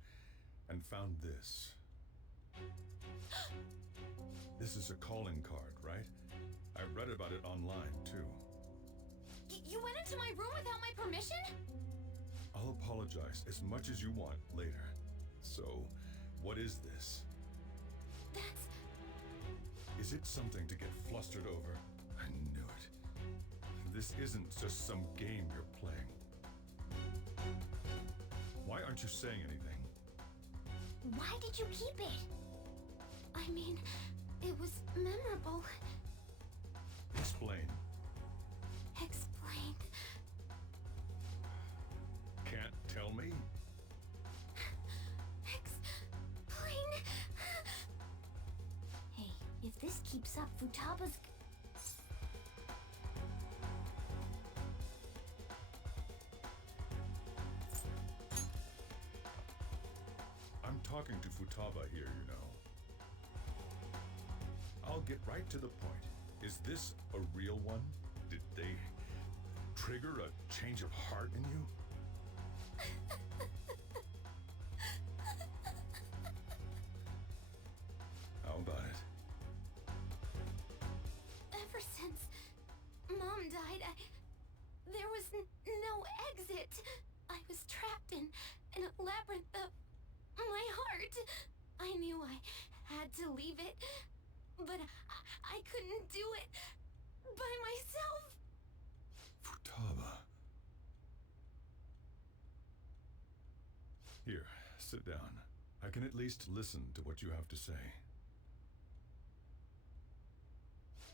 and found this. This is a calling card, right? I read about it online, too. You went into my room without my permission? I'll apologize as much as you want later. So, what is this? That's... Is it something to get flustered over? I knew it. This isn't just some game you're playing. Why aren't you saying anything? Why did you keep it? I mean, it was memorable. Explain. Explain. Can't tell me? Explain. Hey, if this keeps up, Futaba's... I'm talking to Futaba here, you know. I'll get right to the point. Is this a real one? Did they trigger a change of heart in you? How about it? Ever since Mom died, there was no exit. I was trapped in a labyrinth of my heart. I knew I had to leave it, but I couldn't do it by myself. Futaba. Here, sit down. I can at least listen to what you have to say.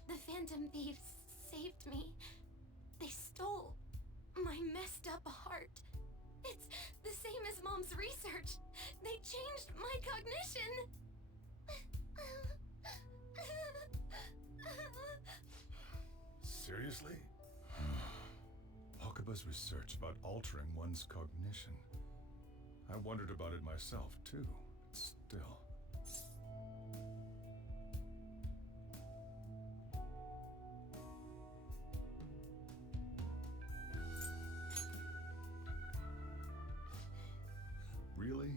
The Phantom Thieves saved me. They stole my messed up heart. It's the same as Mom's research. They changed my cognition. Seriously? Wakaba's research about altering one's cognition. I wondered about it myself, too. Still. Really?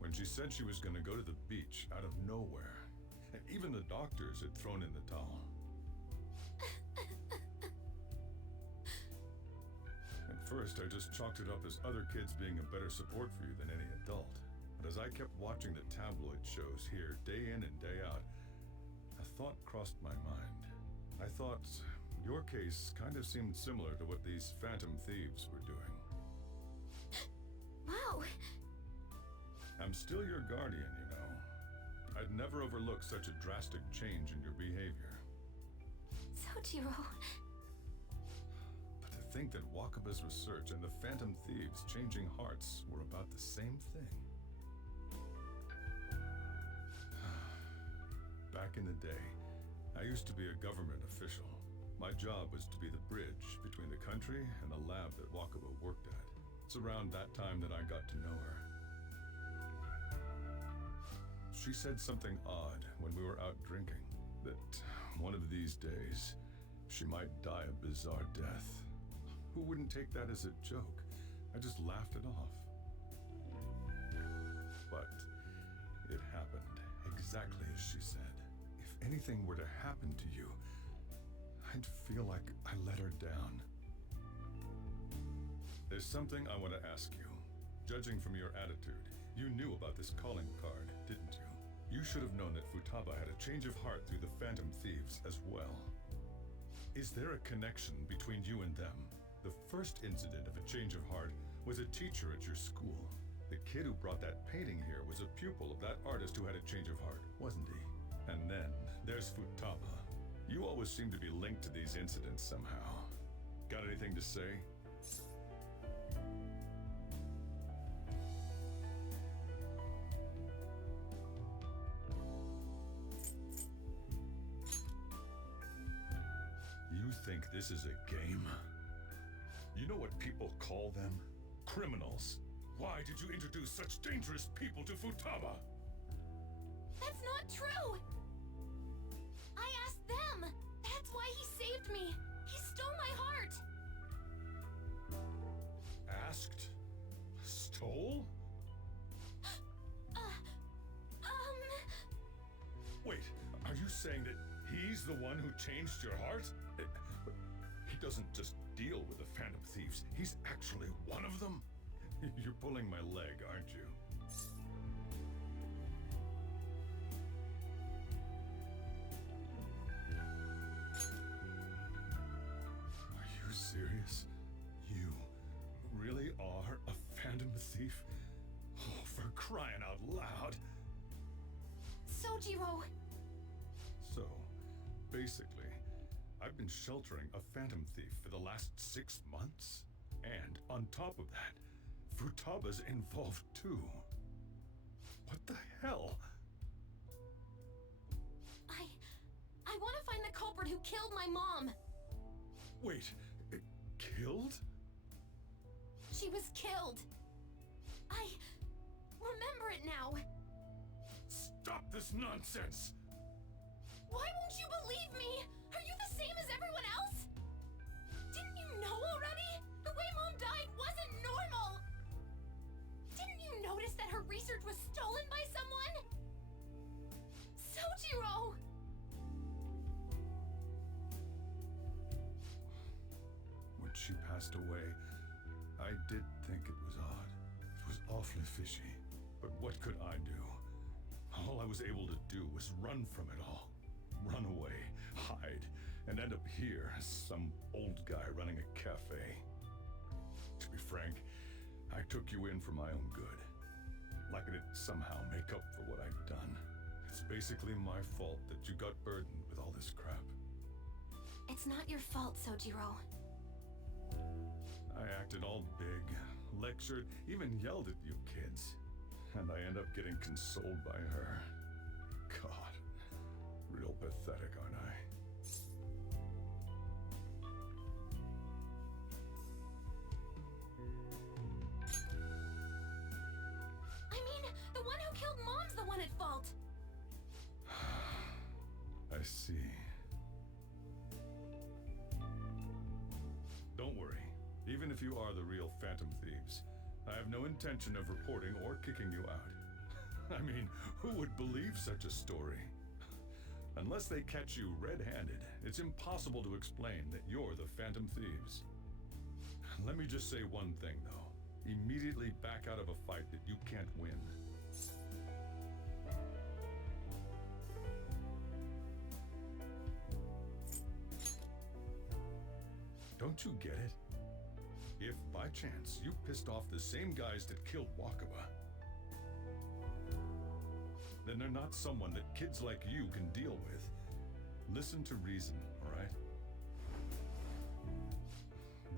When she said she was going to go to the beach out of nowhere, and even the doctors had thrown in the towel. At first, I just chalked it up as other kids being a better support for you than any adult. But as I kept watching the tabloid shows here, day in and day out, a thought crossed my mind. I thought your case kind of seemed similar to what these Phantom Thieves were doing. Wow. I'm still your guardian, you know. I'd never overlook such a drastic change in your behavior. Sojiro. But to think that Wakaba's research and the Phantom Thieves changing hearts were about the same thing. Back in the day, I used to be a government official. My job was to be the bridge between the country and the lab that Wakaba worked at. It's around that time that I got to know her. She said something odd when we were out drinking, that one of these days, she might die a bizarre death. Who wouldn't take that as a joke? I just laughed it off. But it happened exactly as she said. If anything were to happen to you, I'd feel like I let her down. There's something I want to ask you. Judging from your attitude, you knew about this calling card, didn't you? You should have known that Futaba had a change of heart through the Phantom Thieves as well. Is there a connection between you and them? The first incident of a change of heart was a teacher at your school. The kid who brought that painting here was a pupil of that artist who had a change of heart, wasn't he? And then there's Futaba. You always seem to be linked to these incidents somehow. Got anything to say? You think this is a game? You know what people call them? Criminals. Why did you introduce such dangerous people to Futaba? That's not true! I asked them! That's why he saved me! He stole my heart! Asked? Stole? you saying that he's the one who changed your heart? He doesn't just deal with the Phantom Thieves. He's actually one of them? You're pulling my leg, aren't you? Are you serious? You really are a Phantom Thief? Oh, for crying out loud! Sojiro! So, basically, I've been sheltering a Phantom Thief for the last 6 months. And on top of that, Futaba's involved too. What the hell? I want to find the culprit who killed my mom! Wait, killed? She was killed! I remember it now! Stop this nonsense! Why won't you believe me? Are you the same as everyone else? Didn't you know already? The way Mom died wasn't normal! Didn't you notice that her research was stolen by someone? Sojiro! When she passed away, I did think it was odd. It was awfully fishy. But what could I do? All I was able to do was run from it all. Run away, hide, and end up here as some old guy running a cafe. To be frank, I took you in for my own good. Like it'd somehow make up for what I've done. It's basically my fault that you got burdened with all this crap. It's not your fault, Sojiro. I acted all big, lectured, even yelled at you kids. And I end up getting consoled by her. God, real pathetic, aren't I? I mean, the one who killed Mom's the one at fault! I see. Don't worry. Even if you are the real Phantom Thieves, I have no intention of reporting or kicking you out. I mean, who would believe such a story? Unless they catch you red-handed, it's impossible to explain that you're the Phantom Thieves. Let me just say one thing, though. Immediately back out of a fight that you can't win. Don't you get it? If, by chance, you pissed off the same guys that killed Wakaba, then they're not someone that kids like you can deal with. Listen to reason, all right?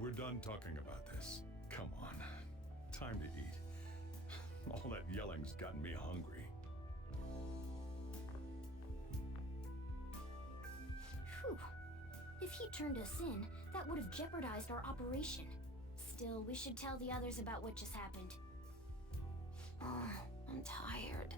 We're done talking about this. Come on. Time to eat. All that yelling's gotten me hungry. Phew. If he turned us in, that would have jeopardized our operation. Still, we should tell the others about what just happened. Oh, I'm tired.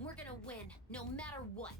We're gonna win, no matter what.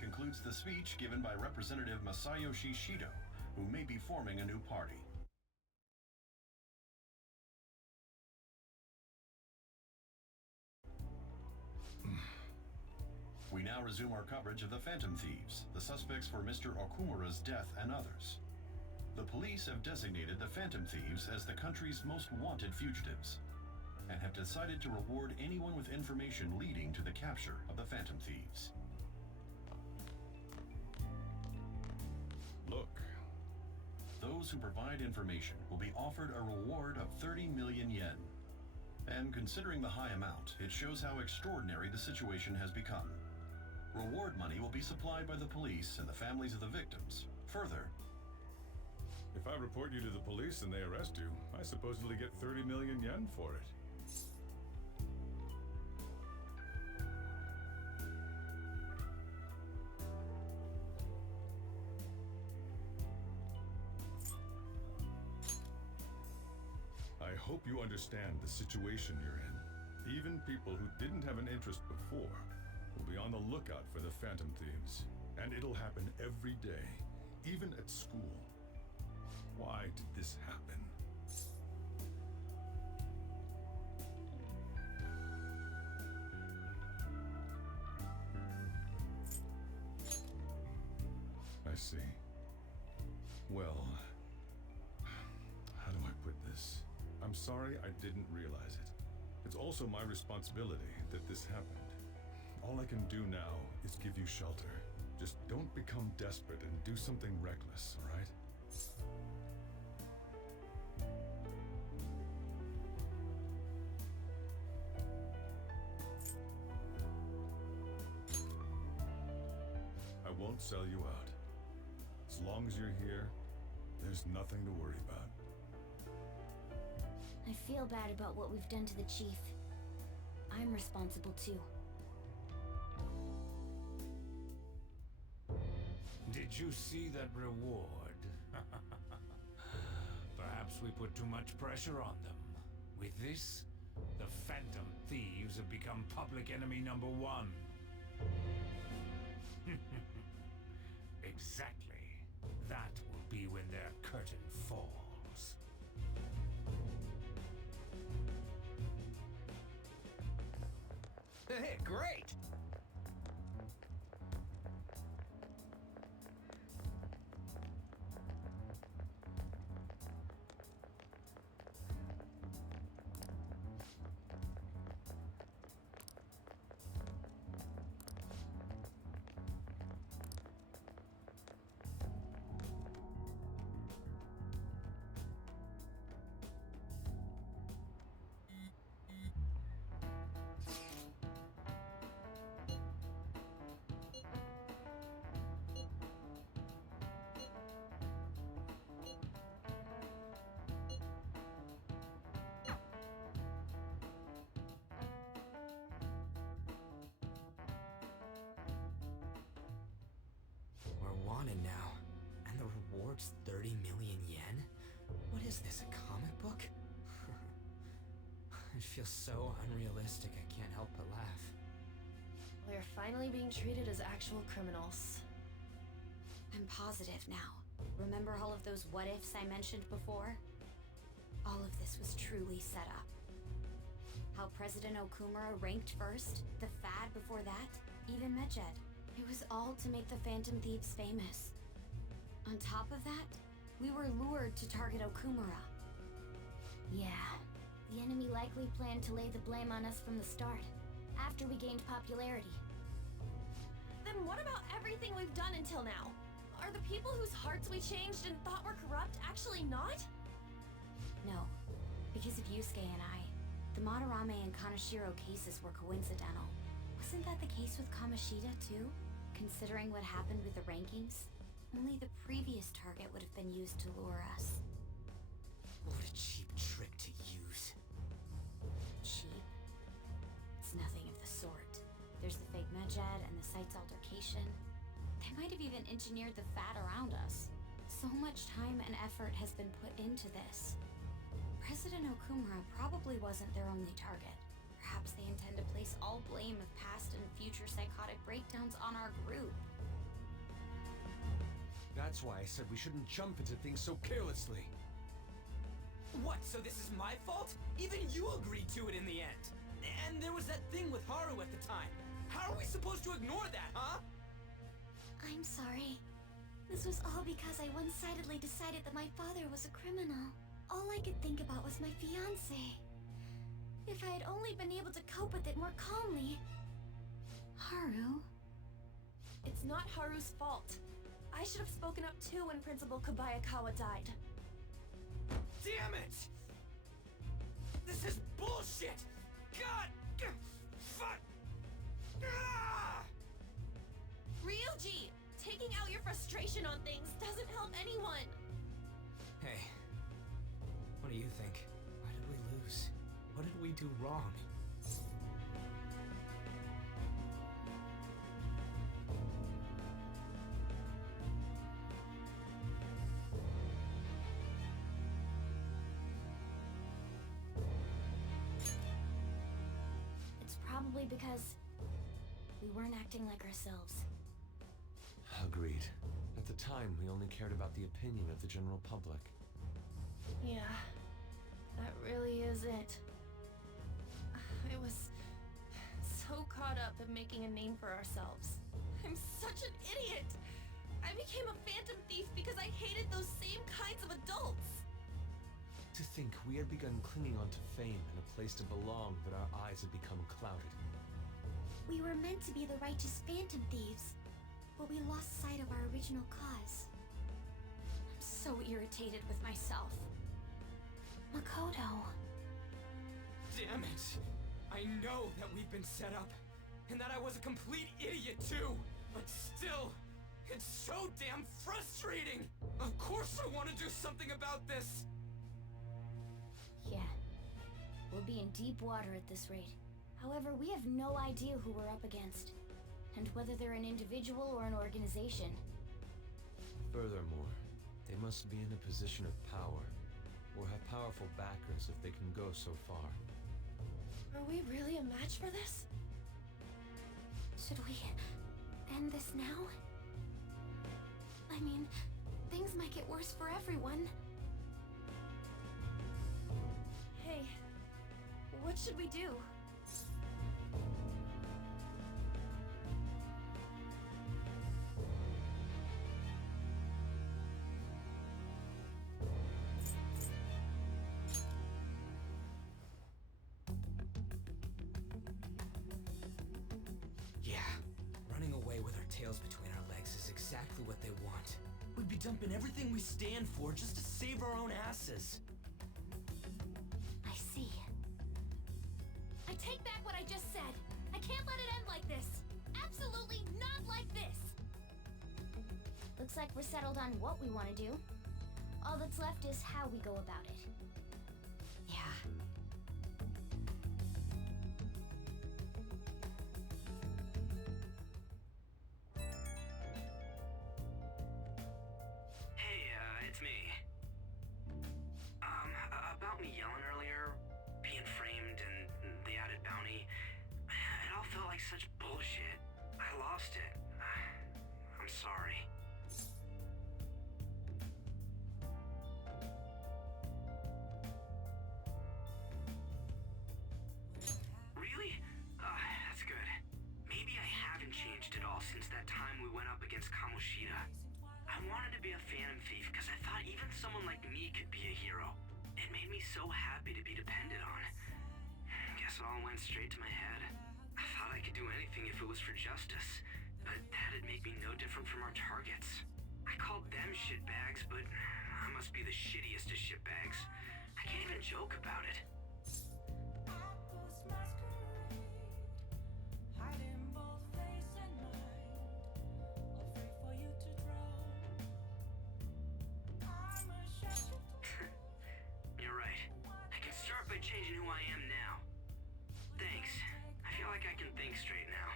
That concludes the speech given by Representative Masayoshi Shido, who may be forming a new party. We now resume our coverage of the Phantom Thieves, the suspects for Mr. Okumura's death and others. The police have designated the Phantom Thieves as the country's most wanted fugitives, and have decided to reward anyone with information leading to the capture of the Phantom Thieves. Look. Those who provide information will be offered a reward of 30 million yen. And considering the high amount, it shows how extraordinary the situation has become. Reward money will be supplied by the police and the families of the victims. Further, If I report you to the police and they arrest you, I supposedly get 30 million yen for it. I hope you understand the situation you're in. Even people who didn't have an interest before will be on the lookout for the Phantom Thieves. And it'll happen every day, even at school. Why did this happen? I see. Well, how do I put this? I'm sorry I didn't realize it. It's also my responsibility that this happened. All I can do now is give you shelter. Just don't become desperate and do something reckless, all right? I won't sell you out. As long as you're here, there's nothing to worry about. I feel bad about what we've done to the chief. I'm responsible too. Did you see that reward? Perhaps we put too much pressure on them. With this, the Phantom Thieves have become public enemy number 1. Exactly. That will be when their curtain falls. Hey, great! Wanted now, and the reward's 30 million yen? What is this, a comic book? It feels so unrealistic I can't help but laugh. We're finally being treated as actual criminals. I'm positive now. Remember all of those what-ifs I mentioned before? All of this was truly set up. How President Okumura ranked first, the Fad before that, even Medjed. It was all to make the Phantom Thieves famous. On top of that, we were lured to target Okumura. Yeah, the enemy likely planned to lay the blame on us from the start, after we gained popularity. Then what about everything we've done until now? Are the people whose hearts we changed and thought were corrupt actually not? No, because of Yusuke and I, the Madarame and Kaneshiro cases were coincidental. Wasn't that the case with Kamoshida too? Considering what happened with the rankings, only the previous target would have been used to lure us. What a cheap trick to use. Cheap? It's nothing of the sort. There's the fake Medjed and the site's altercation. They might have even engineered the Fad around us. So much time and effort has been put into this. President Okumura probably wasn't their only target. Perhaps they intend to place all blame of past and future psychotic breakdowns on our group. That's why I said we shouldn't jump into things so carelessly. What, so this is my fault? Even you agreed to it in the end. And there was that thing with Haru at the time. How are we supposed to ignore that, huh? I'm sorry. This was all because I one-sidedly decided that my father was a criminal. All I could think about was my fiancé. If I had only been able to cope with it more calmly... Haru? It's not Haru's fault. I should have spoken up too when Principal Kobayakawa died. Damn it! This is bullshit! God! Fuck! Ah! Ryuji! Taking out your frustration on things doesn't help anyone! Hey, what do you think? Why did we lose? What did we do wrong? It's probably because we weren't acting like ourselves. Agreed. At the time, we only cared about the opinion of the general public. Yeah, that really is it. I was so caught up in making a name for ourselves. I'm such an idiot! I became a phantom thief because I hated those same kinds of adults! To think we had begun clinging onto fame and a place to belong, that our eyes had become clouded. We were meant to be the righteous phantom thieves, but we lost sight of our original cause. I'm so irritated with myself. Makoto. Damn it! I know that we've been set up, and that I was a complete idiot too! But still, it's so damn frustrating! Of course I want to do something about this! Yeah. We'll be in deep water at this rate. However, we have no idea who we're up against, and whether they're an individual or an organization. Furthermore, they must be in a position of power, or have powerful backers if they can go so far. Are we really a match for this? Should we end this now? I mean, things might get worse for everyone. Hey, what should we do? Yeah, running away with our tails between our legs is exactly what they want. We'd be dumping everything we stand for just to save our own asses. I see. I take back what I just said. I can't let it end like this. Absolutely not like this. Looks like we're settled on what we want to do. All that's left is how we go about it. Yeah. Hey, it's me. About me yelling earlier, being framed, and the added bounty, it all felt like such bullshit. I lost it. I'm sorry. Really? That's good. Maybe I haven't changed at all since that time we went up against Kamoshida. I wanted to be a phantom thief because I thought even someone like me could be a hero. It made me so happy to be depended on. Guess it all went straight to my head. I thought I could do anything if it was for justice, but that'd make me no different from our targets. I called them shitbags, but I must be the shittiest of shitbags. I can't even joke about it. Hiding both face and mind, afraid for you to drown. I'm a shadow. You're right. I can start by changing who I am now. Thanks. I feel like I can think straight now.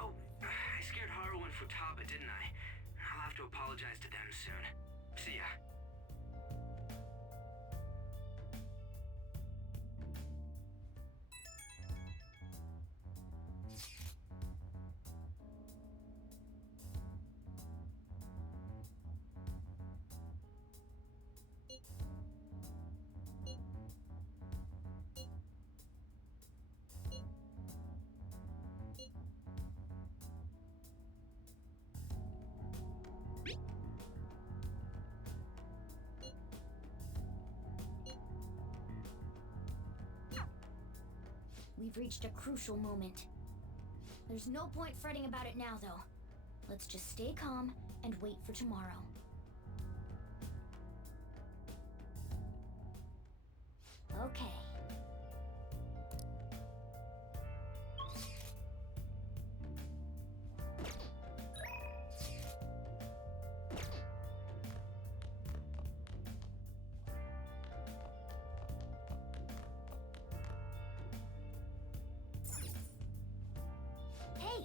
Oh, I scared Haru and Futaba, didn't I? I'll have to apologize to them soon. See ya. We've reached a crucial moment. There's no point fretting about it now, though. Let's just stay calm and wait for tomorrow. Okay. Hey!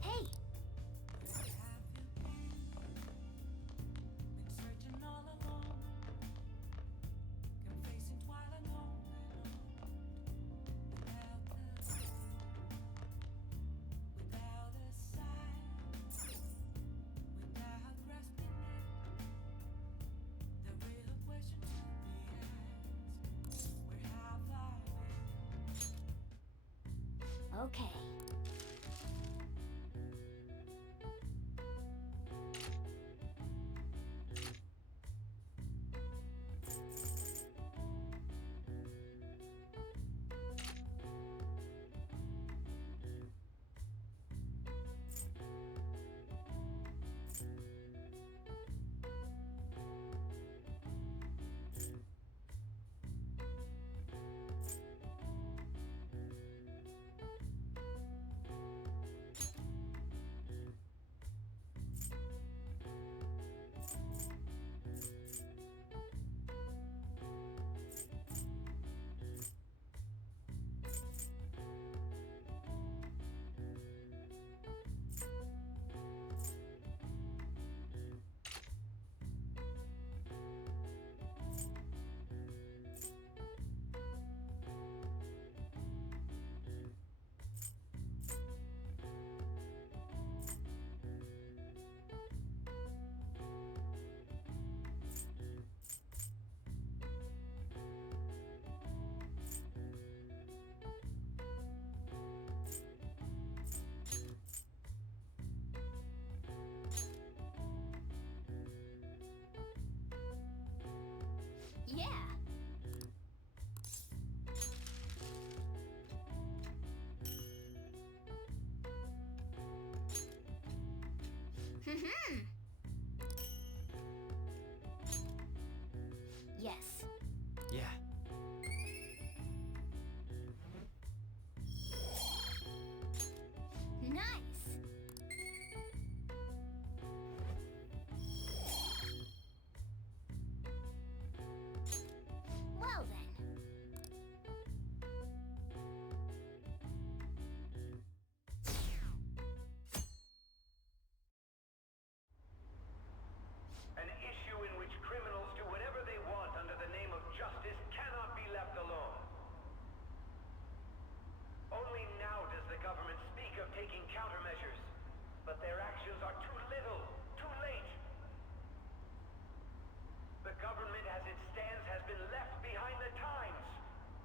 Hey! Searching all alone, confessing twilight alone without a sign, without grasping it. The real question to be asked: where have I been? Okay. Yeah! Yes. Yeah. Nice! Well then. An issue in which criminals do whatever they want under the name of justice cannot be left alone. Only now does the government speak of taking countermeasures, but their actions are too little, too late. The government as it stands has been left behind the times.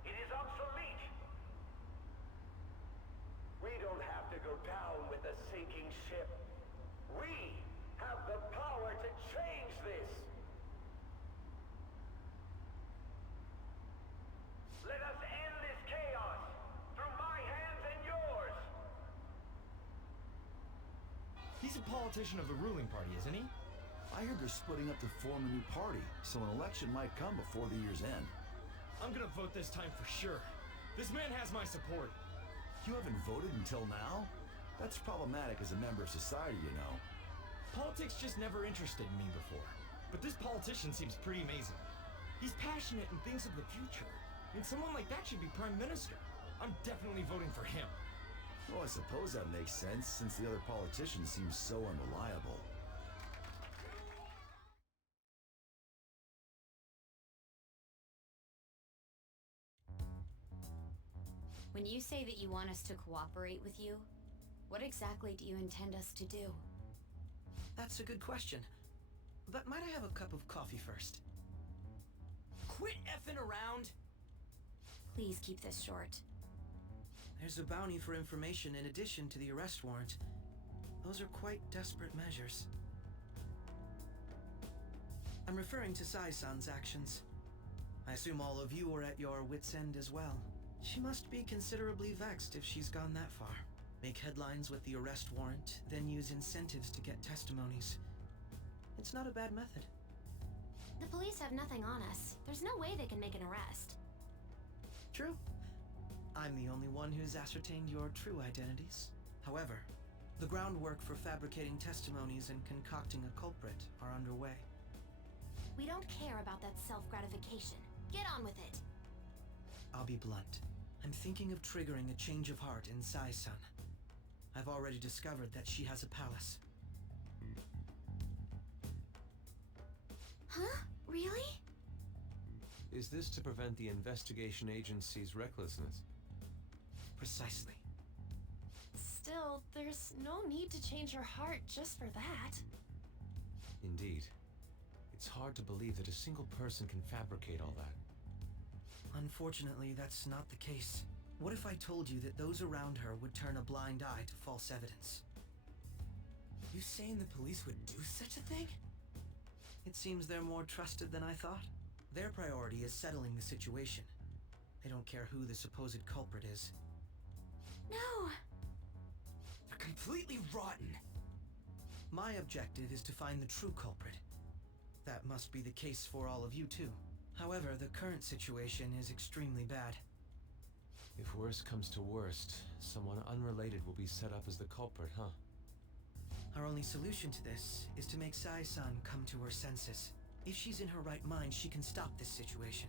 It is obsolete. We don't have to go down with the sinking ship. We have the power to change this. Let us end this chaos through my hands and yours. He's a politician of the ruling party, isn't he? I heard they're splitting up to form a new party, so an election might come before the year's end. I'm gonna vote this time for sure. This man has my support. You haven't voted until now? That's problematic as a member of society, you know. Politics just never interested me before. But this politician seems pretty amazing. He's passionate and thinks of the future. And someone like that should be prime minister. I'm definitely voting for him. Well, I suppose that makes sense, since the other politician seems so unreliable. When you say that you want us to cooperate with you, what exactly do you intend us to do? That's a good question. But might I have a cup of coffee first? Quit effing around! Please keep this short. There's a bounty for information in addition to the arrest warrant. Those are quite desperate measures. I'm referring to Sai-san's actions. I assume all of you are at your wits' end as well. She must be considerably vexed if she's gone that far. Make headlines with the arrest warrant, then use incentives to get testimonies. It's not a bad method. The police have nothing on us. There's no way they can make an arrest. True. I'm the only one who's ascertained your true identities. However, the groundwork for fabricating testimonies and concocting a culprit are underway. We don't care about that self-gratification. Get on with it. I'll be blunt. I'm thinking of triggering a change of heart in Sai-san. I've already discovered that she has a palace. Huh? Really? Is this to prevent the investigation agency's recklessness? Precisely. Still, there's no need to change her heart just for that. Indeed. It's hard to believe that a single person can fabricate all that. Unfortunately, that's not the case. What if I told you that those around her would turn a blind eye to false evidence? You saying the police would do such a thing? It seems they're more trusted than I thought. Their priority is settling the situation. They don't care who the supposed culprit is. No! They're completely rotten! My objective is to find the true culprit. That must be the case for all of you too. However, the current situation is extremely bad. If worst comes to worst, someone unrelated will be set up as the culprit, huh? Our only solution to this is to make Sai-san come to her senses. If she's in her right mind, she can stop this situation.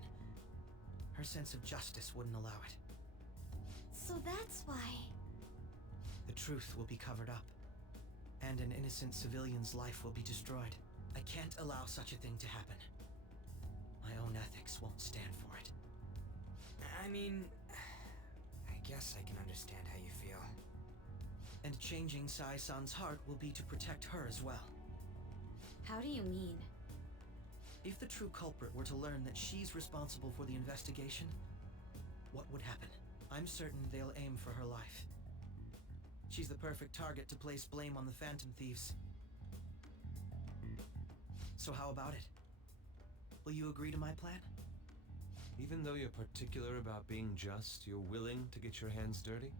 Her sense of justice wouldn't allow it. So that's why... The truth will be covered up, and an innocent civilian's life will be destroyed. I can't allow such a thing to happen. My own ethics won't stand for it. I mean... I guess I can understand how you feel. And changing Sai-san's heart will be to protect her as well. How do you mean? If the true culprit were to learn that she's responsible for the investigation, what would happen? I'm certain they'll aim for her life. She's the perfect target to place blame on the Phantom Thieves. So how about it? Will you agree to my plan? Even though you're particular about being just, you're willing to get your hands dirty?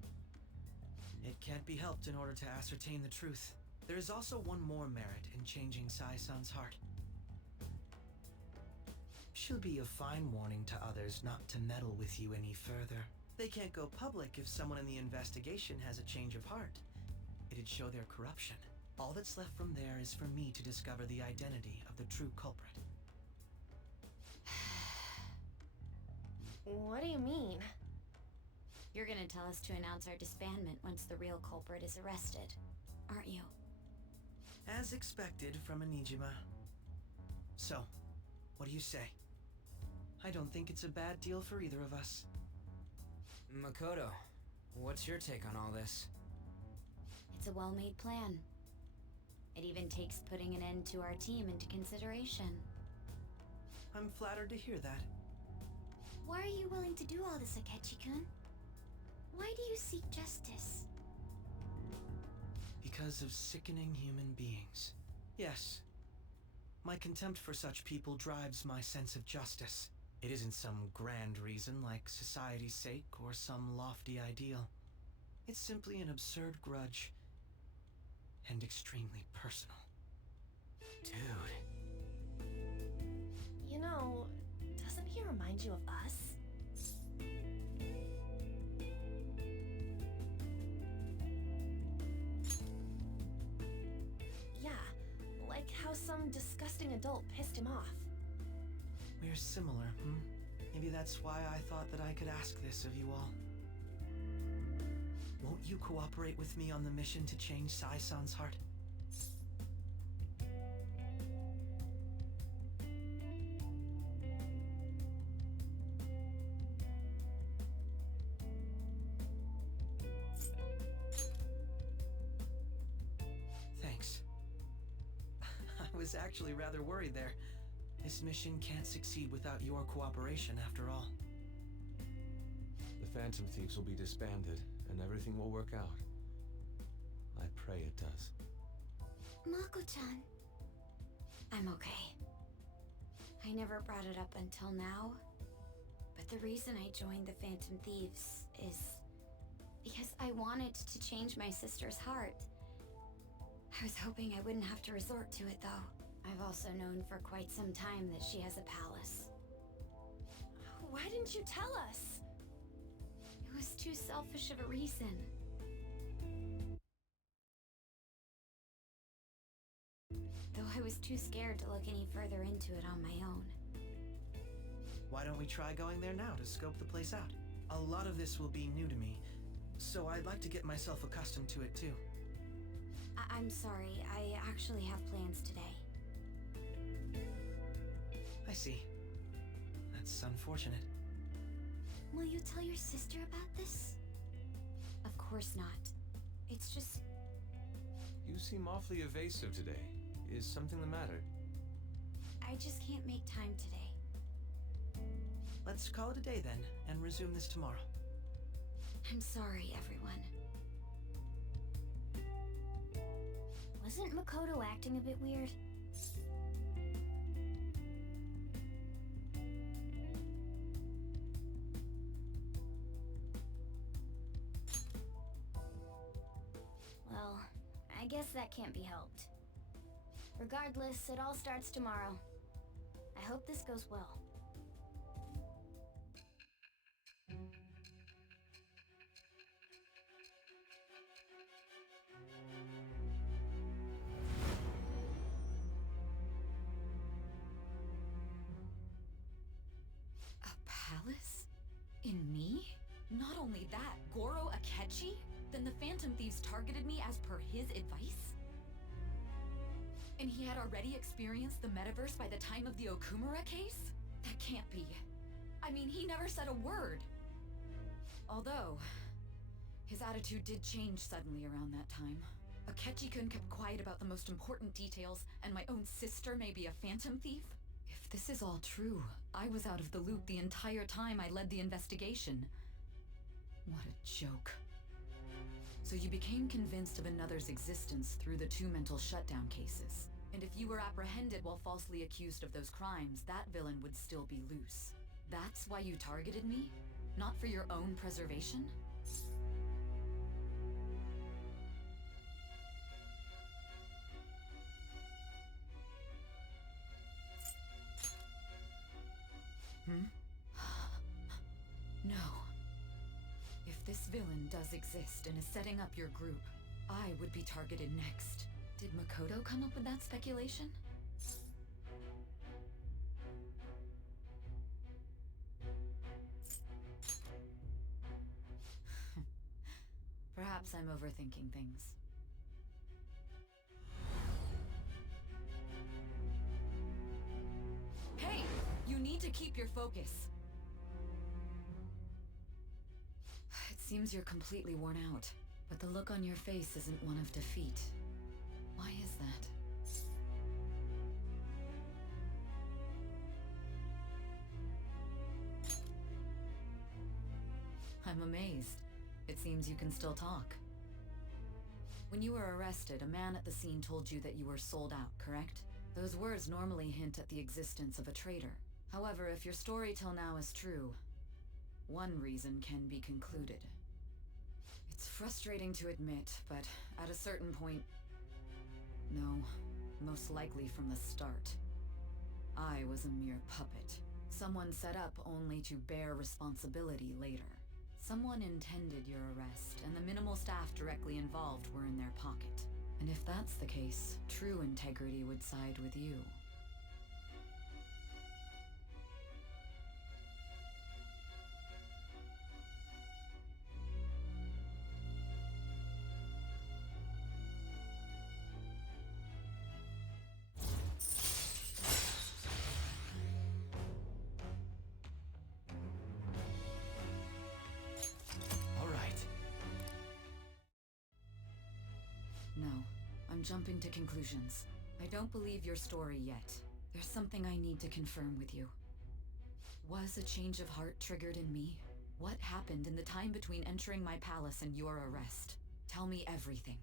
It can't be helped in order to ascertain the truth. There is also one more merit in changing Sai-san's heart. She'll be a fine warning to others not to meddle with you any further. They can't go public if someone in the investigation has a change of heart. It'd show their corruption. All that's left from there is for me to discover the identity of the true culprit. What do you mean? You're gonna tell us to announce our disbandment once the real culprit is arrested, aren't you? As expected from Onijima. So, what do you say? I don't think it's a bad deal for either of us. Makoto, what's your take on all this? It's a well-made plan. It even takes putting an end to our team into consideration. I'm flattered to hear that. Why are you willing to do all this, Akechi-kun? Why do you seek justice? Because of sickening human beings. Yes. My contempt for such people drives my sense of justice. It isn't some grand reason like society's sake or some lofty ideal. It's simply an absurd grudge. And extremely personal. Dude. You know, doesn't he remind you of us? Yeah, like how some disgusting adult pissed him off. We're similar, Maybe that's why I thought that I could ask this of you all. Won't you cooperate with me on the mission to change Sai-san's heart? Thanks. I was actually rather worried there. This mission can't succeed without your cooperation, after all. The Phantom Thieves will be disbanded, and everything will work out. I pray it does. Mako-chan. I'm okay. I never brought it up until now, But the reason I joined the Phantom Thieves is because I wanted to change my sister's heart. I was hoping I wouldn't have to resort to it, though. I've also known for quite some time that she has a palace. Why didn't you tell us? It was too selfish of a reason. Though I was too scared to look any further into it on my own. Why don't we try going there now to scope the place out? A lot of this will be new to me, so I'd like to get myself accustomed to it too. I'm sorry, I actually have plans today. I see. That's unfortunate. Will you tell your sister about this? Of course not. It's just... You seem awfully evasive today. Is something the matter? I just can't make time today. Let's call it a day then, and resume this tomorrow. I'm sorry, everyone. Wasn't Makoto acting a bit weird? Well, I guess that can't be helped. Regardless, it all starts tomorrow. I hope this goes well. Palace? In me? Not only that, Goro Akechi? Then the Phantom Thieves targeted me as per his advice? And he had already experienced the metaverse by the time of the Okumura case? That can't be. I mean, he never said a word. Although, his attitude did change suddenly around that time. Akechi-kun kept quiet about the most important details, and my own sister may be a Phantom Thief? If this is all true, I was out of the loop the entire time I led the investigation. What a joke. So you became convinced of another's existence through the two mental shutdown cases. And if you were apprehended while falsely accused of those crimes, that villain would still be loose. That's why you targeted me? Not for your own preservation? No. If this villain does exist and is setting up your group, I would be targeted next. Did Makoto come up with that speculation? Perhaps I'm overthinking things. Hey! You need to keep your focus. It seems you're completely worn out, but the look on your face isn't one of defeat. Why is that? I'm amazed. It seems you can still talk. When you were arrested, a man at the scene told you that you were sold out, correct? Those words normally hint at the existence of a traitor. However, if your story till now is true, one reason can be concluded. It's frustrating to admit, but at a certain point... No, most likely from the start. I was a mere puppet. Someone set up only to bear responsibility later. Someone intended your arrest, and the minimal staff directly involved were in their pocket. And if that's the case, true integrity would side with you. No, I'm jumping to conclusions. I don't believe your story yet. There's something I need to confirm with you. Was a change of heart triggered in me? What happened in the time between entering my palace and your arrest? Tell me everything.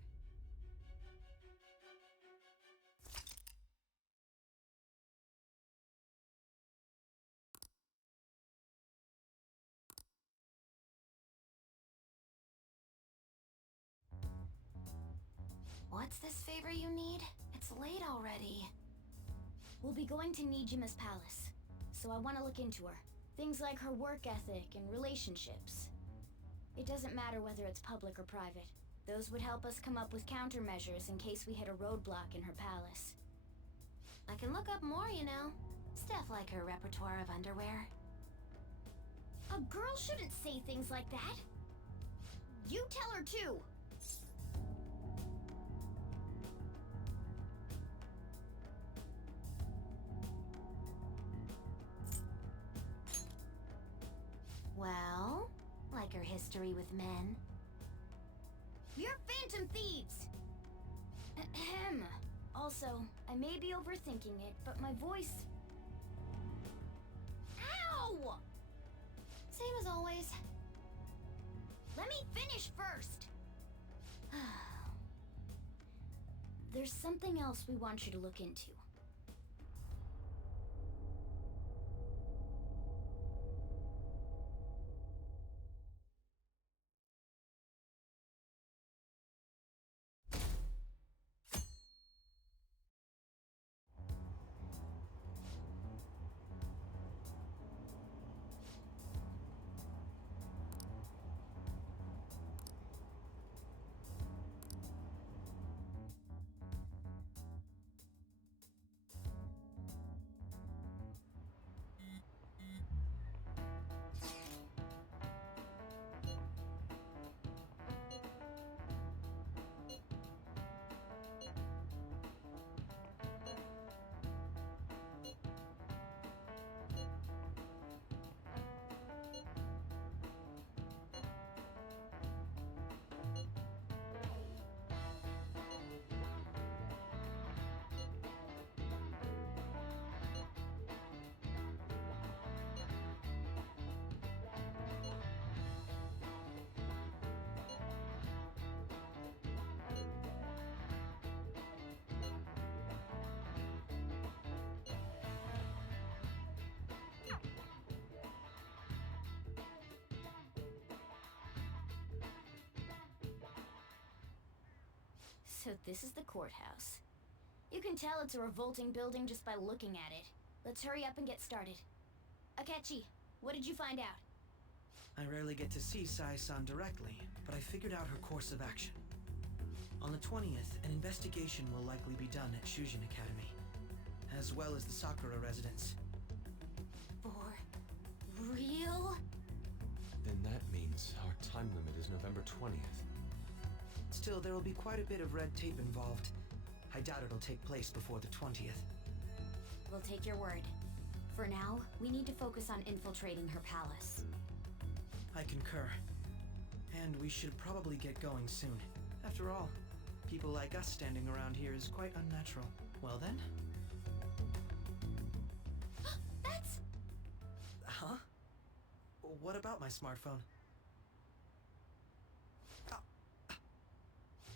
What's this favor you need? It's late already. We'll be going to Nijima's palace, so I want to look into her. Things like her work ethic and relationships. It doesn't matter whether it's public or private. Those would help us come up with countermeasures in case we hit a roadblock in her palace. I can look up more, you know. Stuff like her repertoire of underwear. A girl shouldn't say things like that. You tell her too. Well, like her history with men. We're phantom thieves! Ahem. Also, I may be overthinking it, but my voice... Ow! Same as always. Let me finish first! There's something else we want you to look into. So this is the courthouse. You can tell it's a revolting building just by looking at it. Let's hurry up and get started. Akechi, what did you find out? I rarely get to see Sai-san directly, but I figured out her course of action. On the 20th, an investigation will likely be done at Shujin Academy, as well as the Sakura residence. For real? Then that means our time limit is November 20th. Still, there will be quite a bit of red tape involved. I doubt it'll take place before the 20th. We'll take your word. For now, we need to focus on infiltrating her palace. I concur. And we should probably get going soon. After all, people like us standing around here is quite unnatural. Well then? That's... Huh? What about my smartphone?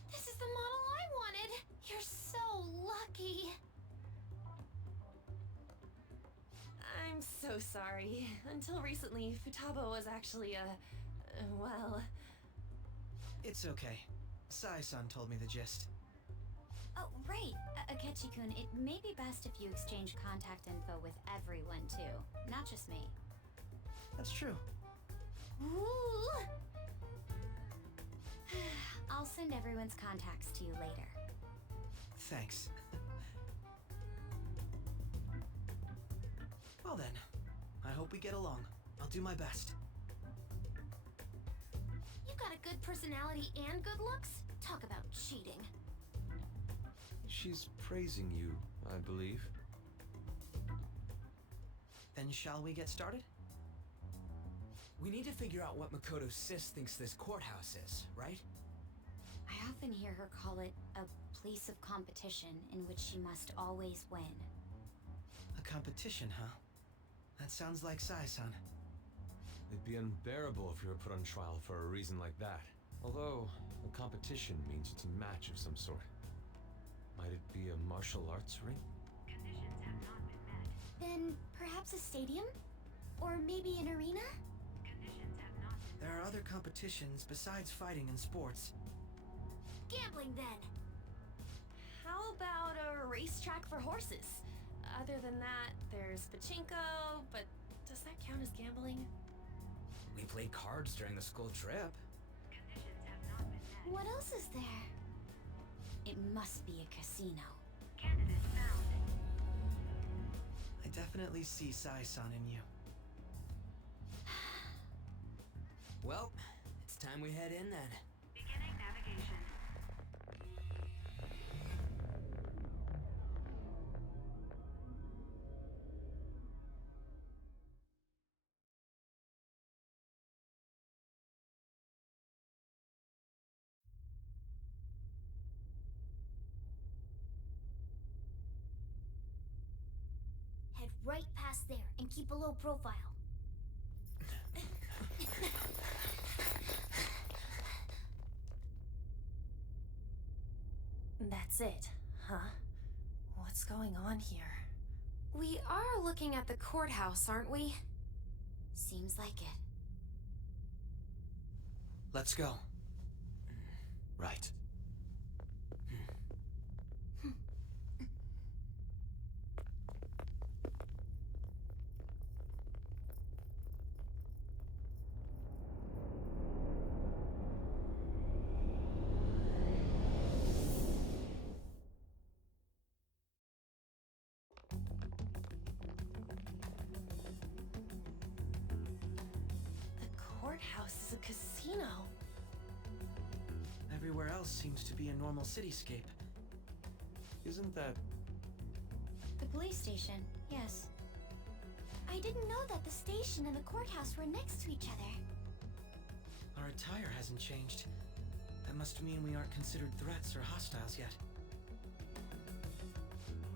This is the model I wanted! You're so lucky! I'm so sorry. Until recently, Futaba was actually well... It's okay. Sai-san told me the gist. Oh, right. Akechi-kun, it may be best if you exchange contact info with everyone, too. Not just me. That's true. Ooh! I'll send everyone's contacts to you later. Thanks. Well then, I hope we get along. I'll do my best. You got a good personality and good looks? Talk about cheating. She's praising you, I believe. Then shall we get started? We need to figure out what Makoto Sis thinks this courthouse is, right? I often hear her call it a place of competition in which she must always win. A competition, huh? That sounds like Sai-san. It'd be unbearable if you were put on trial for a reason like that. Although, a competition means it's a match of some sort. Might it be a martial arts ring? Conditions have not been met. Then perhaps a stadium? Or maybe an arena? Conditions have not been There are other competitions besides fighting and sports. Gambling then! racetrack for horses. Other than that, there's pachinko, but does that count as gambling? We played cards during the school trip. What else is there? It must be a casino. I definitely see Sai-san in you. Well, it's time we head in then. Beginning navigation. Head right past there and keep a low profile. That's it, huh? What's going on here? We are looking at the courthouse, aren't we? Seems like it. Let's go. Right. Courthouse is a casino. Everywhere else seems to be a normal cityscape. Isn't that... The police station, yes. I didn't know that the station and the courthouse were next to each other. Our attire hasn't changed. That must mean we aren't considered threats or hostiles yet.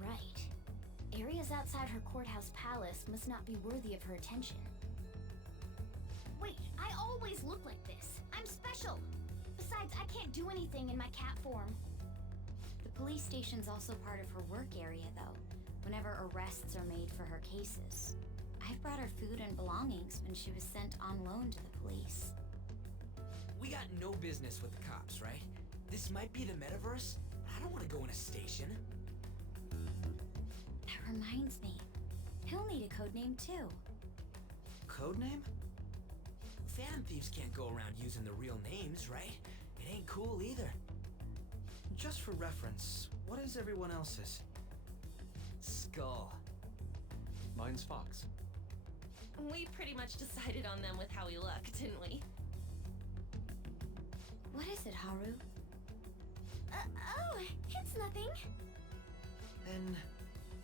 Right. Areas outside her courthouse palace must not be worthy of her attention. Wait, I always look like this. I'm special. Besides, I can't do anything in my cat form. The police station's also part of her work area, though, whenever arrests are made for her cases. I've brought her food and belongings when she was sent on loan to the police. We got no business with the cops, right? This might be the metaverse, but I don't want to go in a station. That reminds me. He'll need a code name, too. Codename? Phantom thieves can't go around using the real names, right? It ain't cool either. Just for reference, what is everyone else's? Skull. Mine's Fox. We pretty much decided on them with how we look, didn't we? What is it, Haru? Oh, it's nothing. Then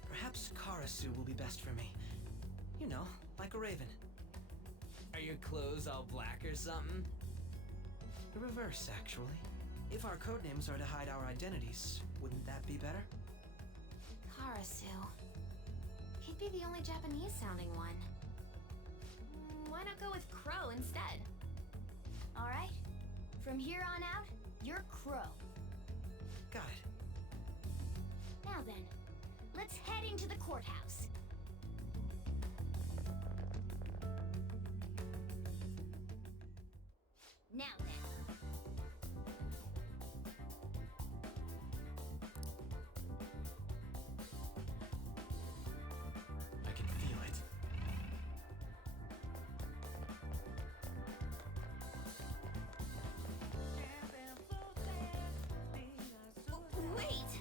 perhaps Karasu will be best for me. You know, like a raven. Are your clothes all black or something? The reverse, actually. If our codenames are to hide our identities, wouldn't that be better? Karasu. He'd be the only Japanese-sounding one. Why not go with Crow instead? All right. From here on out, you're Crow. Got it. Now then, let's head into the courthouse. Now then. I can feel it. Wait!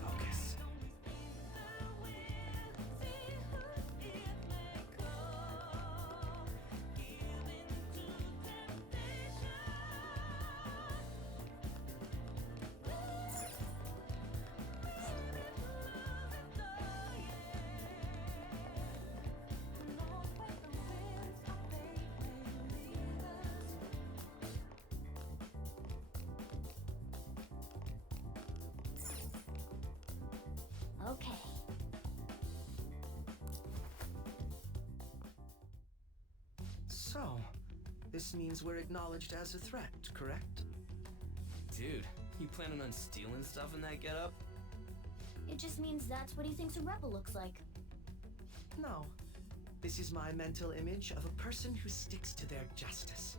Focus. Okay. So, this means we're acknowledged as a threat, correct? Dude, You planning on stealing stuff in that getup? It just means that's what he thinks a rebel looks like. No. This is my mental image of a person who sticks to their justice.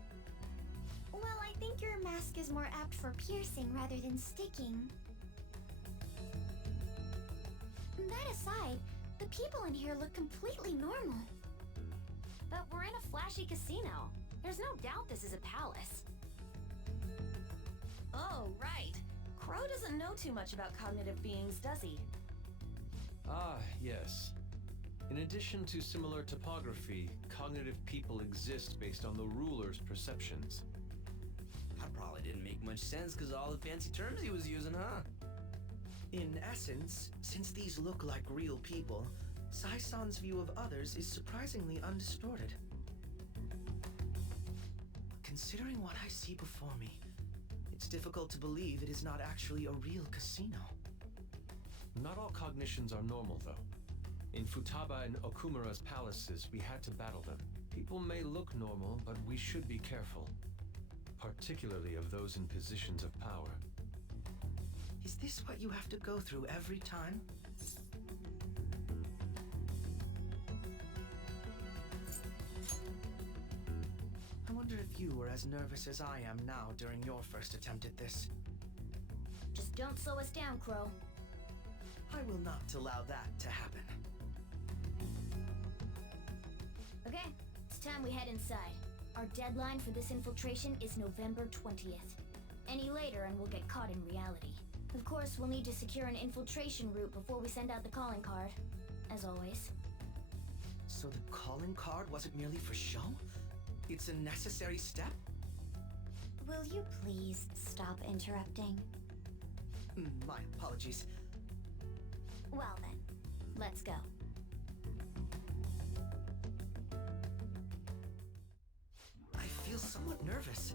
Well, I think your mask is more apt for piercing rather than sticking. That aside, the people in here look completely normal. But we're in a flashy casino. There's no doubt this is a palace. Oh, right. Crow doesn't know too much about cognitive beings, does he? Ah, yes. In addition to similar topography, cognitive people exist based on the ruler's perceptions. That probably didn't make much sense because of all the fancy terms he was using, huh? In essence, since these look like real people, Sai-san's view of others is surprisingly undistorted. Considering what I see before me, it's difficult to believe it is not actually a real casino. Not all cognitions are normal, though. In Futaba and Okumura's palaces, we had to battle them. People may look normal, but we should be careful. Particularly of those in positions of power. Is this what you have to go through every time? I wonder if you were as nervous as I am now during your first attempt at this. Just don't slow us down, Crow. I will not allow that to happen. Okay, it's time we head inside. Our deadline for this infiltration is November 20th. Any later and we'll get caught in reality. Of course, we'll need to secure an infiltration route before we send out the calling card. As always. So the calling card wasn't merely for show? It's a necessary step? Will you please stop interrupting? My apologies. Well then, let's go. I feel somewhat nervous.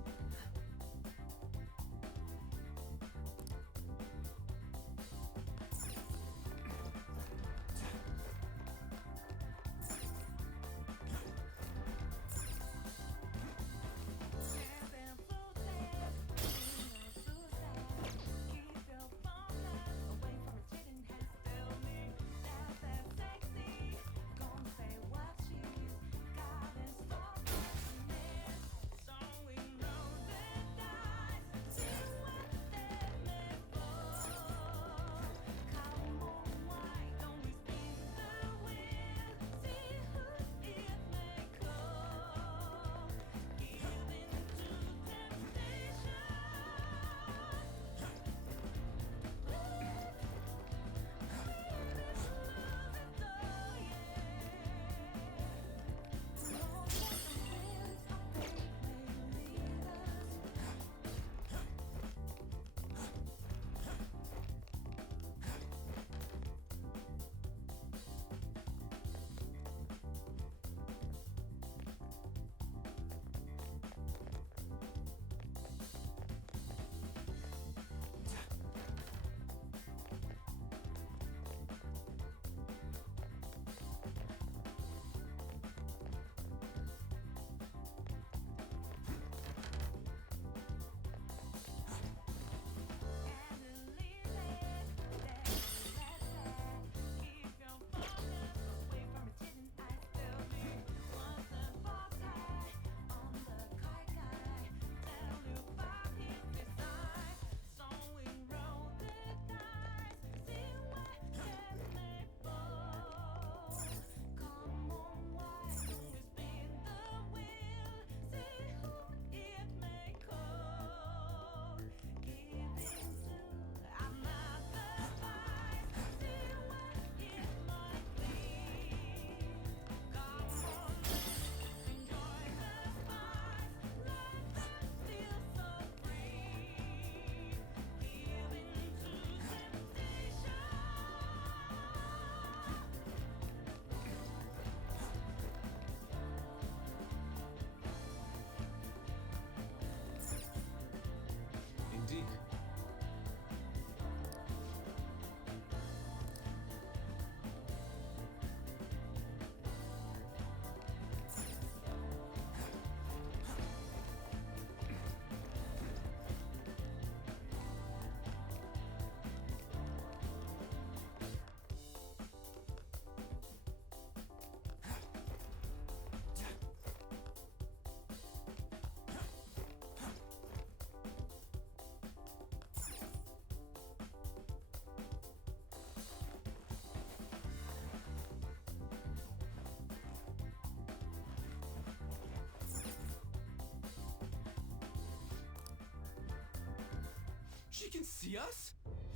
She can see us?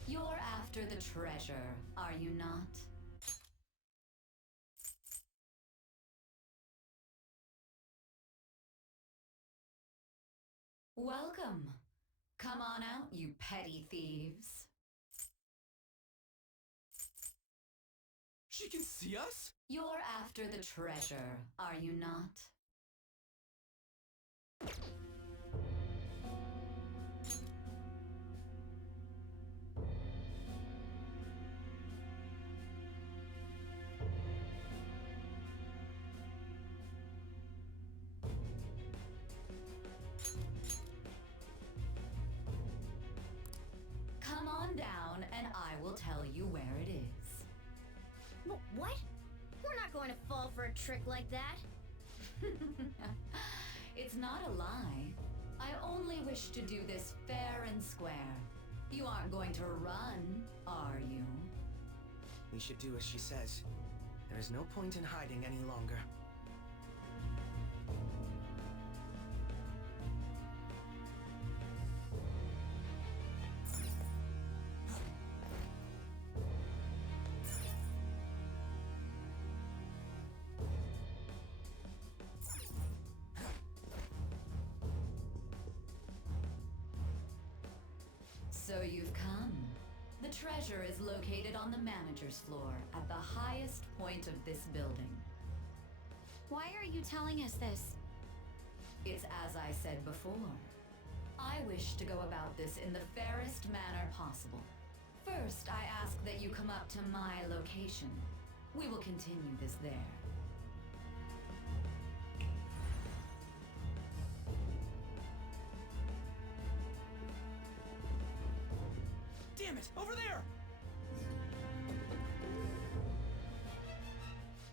You're after the treasure, are you not? Welcome. Come on out, you petty thieves. She can see us? You're after the treasure, are you not? Come on down and I will tell you where it is. What? We're not going to fall for a trick like that. It's not a lie. I only wish to do this fair and square. You aren't going to run, are you? We should do as she says. There is no point in hiding any longer. So you've come. The treasure is located on the manager's floor at the highest point of this building. Why are you telling us this? It's as I said before. I wish to go about this in the fairest manner possible. First, I ask that you come up to my location. We will continue this there. Damn it! Over there!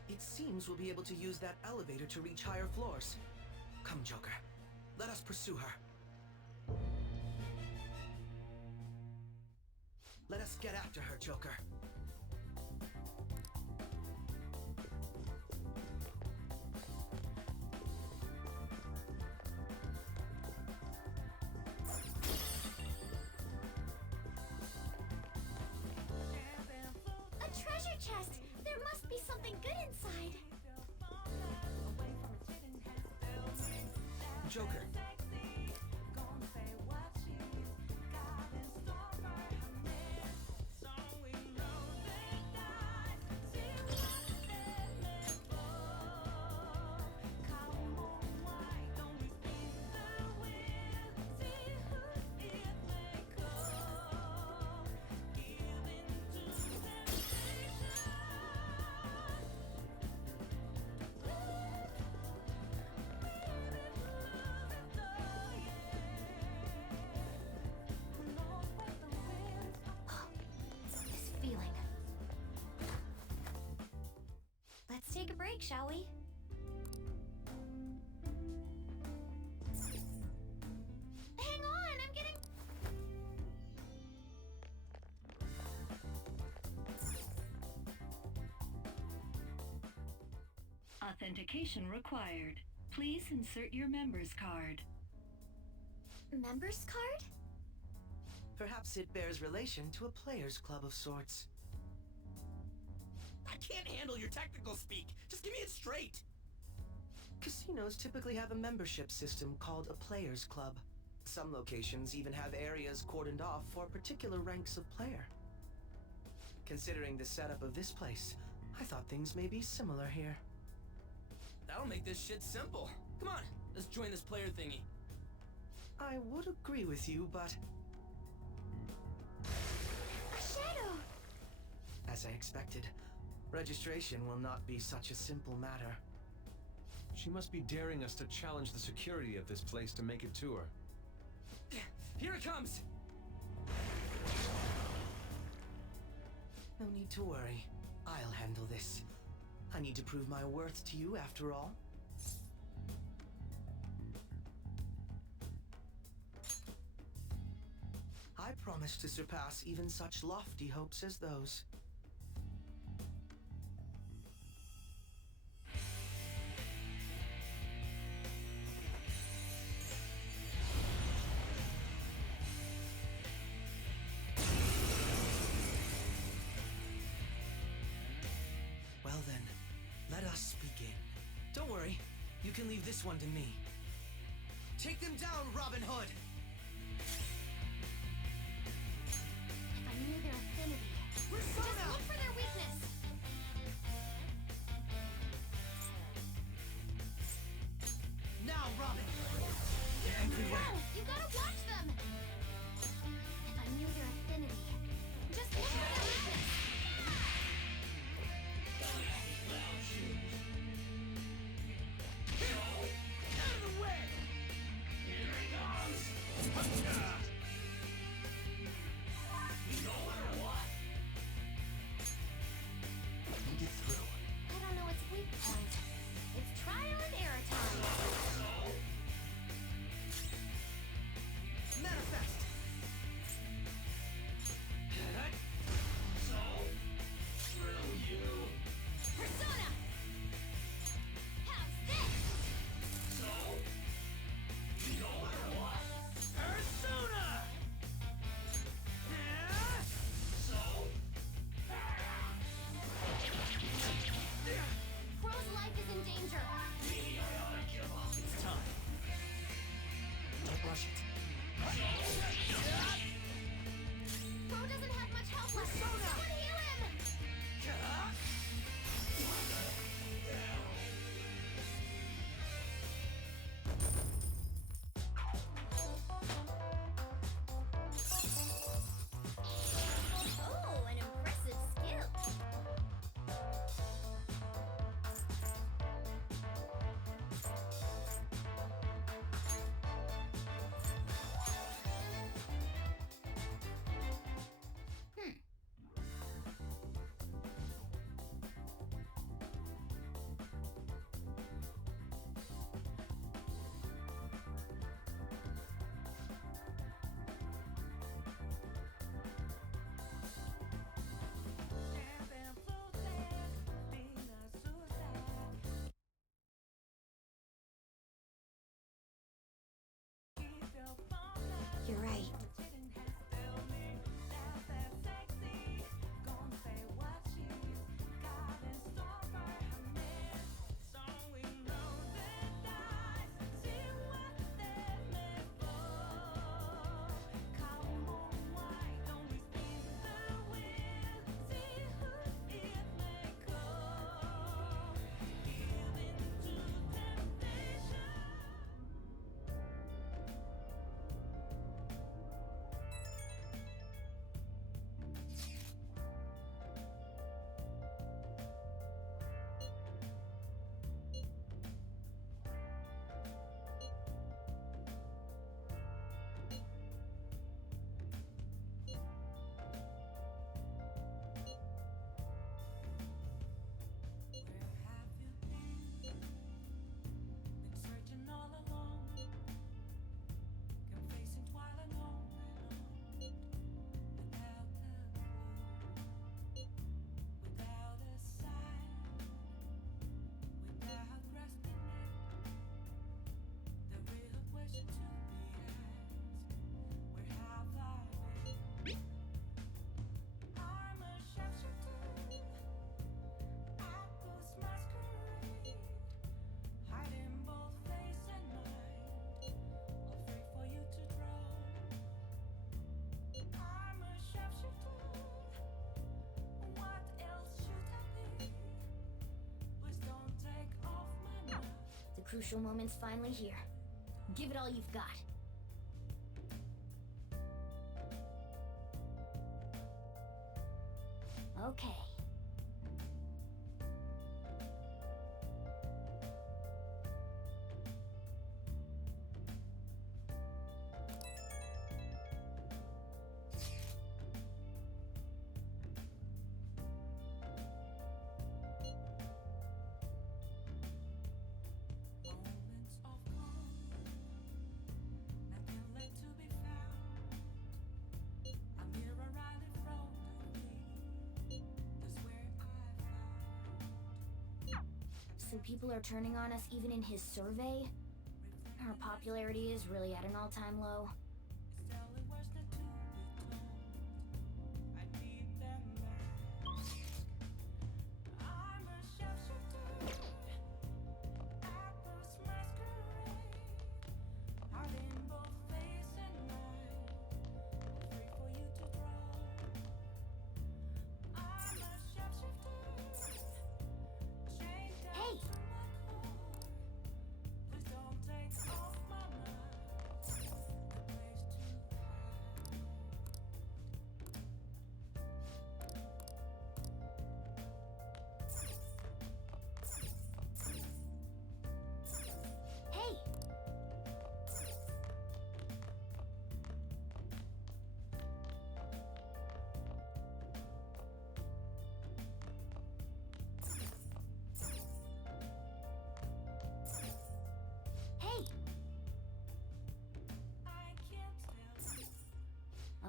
It seems we'll be able to use that elevator to reach higher floors. Come, Joker. Let us pursue her. Let us get after her, Joker. A treasure chest! There must be something good inside. Joker. This feeling. Let's take a break, shall we? Hang on, I'm getting... Authentication required. Please insert your member's card. Member's card? Perhaps it bears relation to a players' club of sorts. I can't handle your technical speak. Just give me it straight. Casinos typically have a membership system called a players' club. Some locations even have areas cordoned off for particular ranks of player. Considering the setup of this place, I thought things may be similar here. That'll make this shit simple. Come on, let's join this player thingy. I would agree with you, but A shadow! as I expected, registration will not be such a simple matter. She must be daring us to challenge the security of this place to make it to her. Here it comes! No need to worry. I'll handle this. I need to prove my worth to you after all. I promise to surpass even such lofty hopes as those. You can leave this one to me. Take them down, Robin Hood! If I knew their affinity, just look for their weakness. Now, Robin! They're everywhere! No, you gotta watch them. If I knew their affinity, just look for their weakness. Out of the way! Here it comes! No matter what! Think it through. I don't know its weak point. It's trial and error time. Manifest! So, screw you! Persona! How's this? So, no matter what! Persona! So, Crow's life is in danger. maybe I ought to give up. It's time. Don't rush it. Crow doesn't have much health left. Someone heal him! Oh, an impressive skill. You're right. The crucial moment's finally here. Give it all you've got. Okay. So people are turning on us even in his survey? Our popularity is really at an all-time low.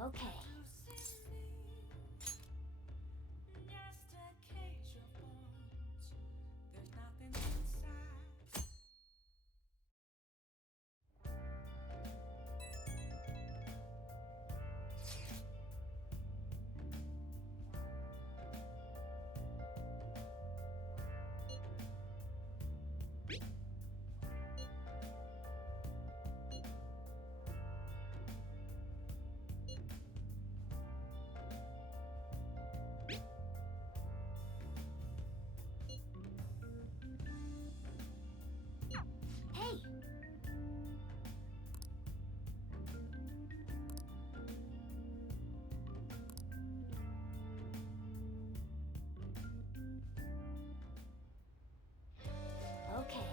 Okay. Just a cage of bones. There's nothing inside. Hey! Okay.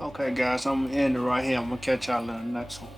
Okay, guys, I'm gonna end it right here. I'm gonna catch y'all in the next one.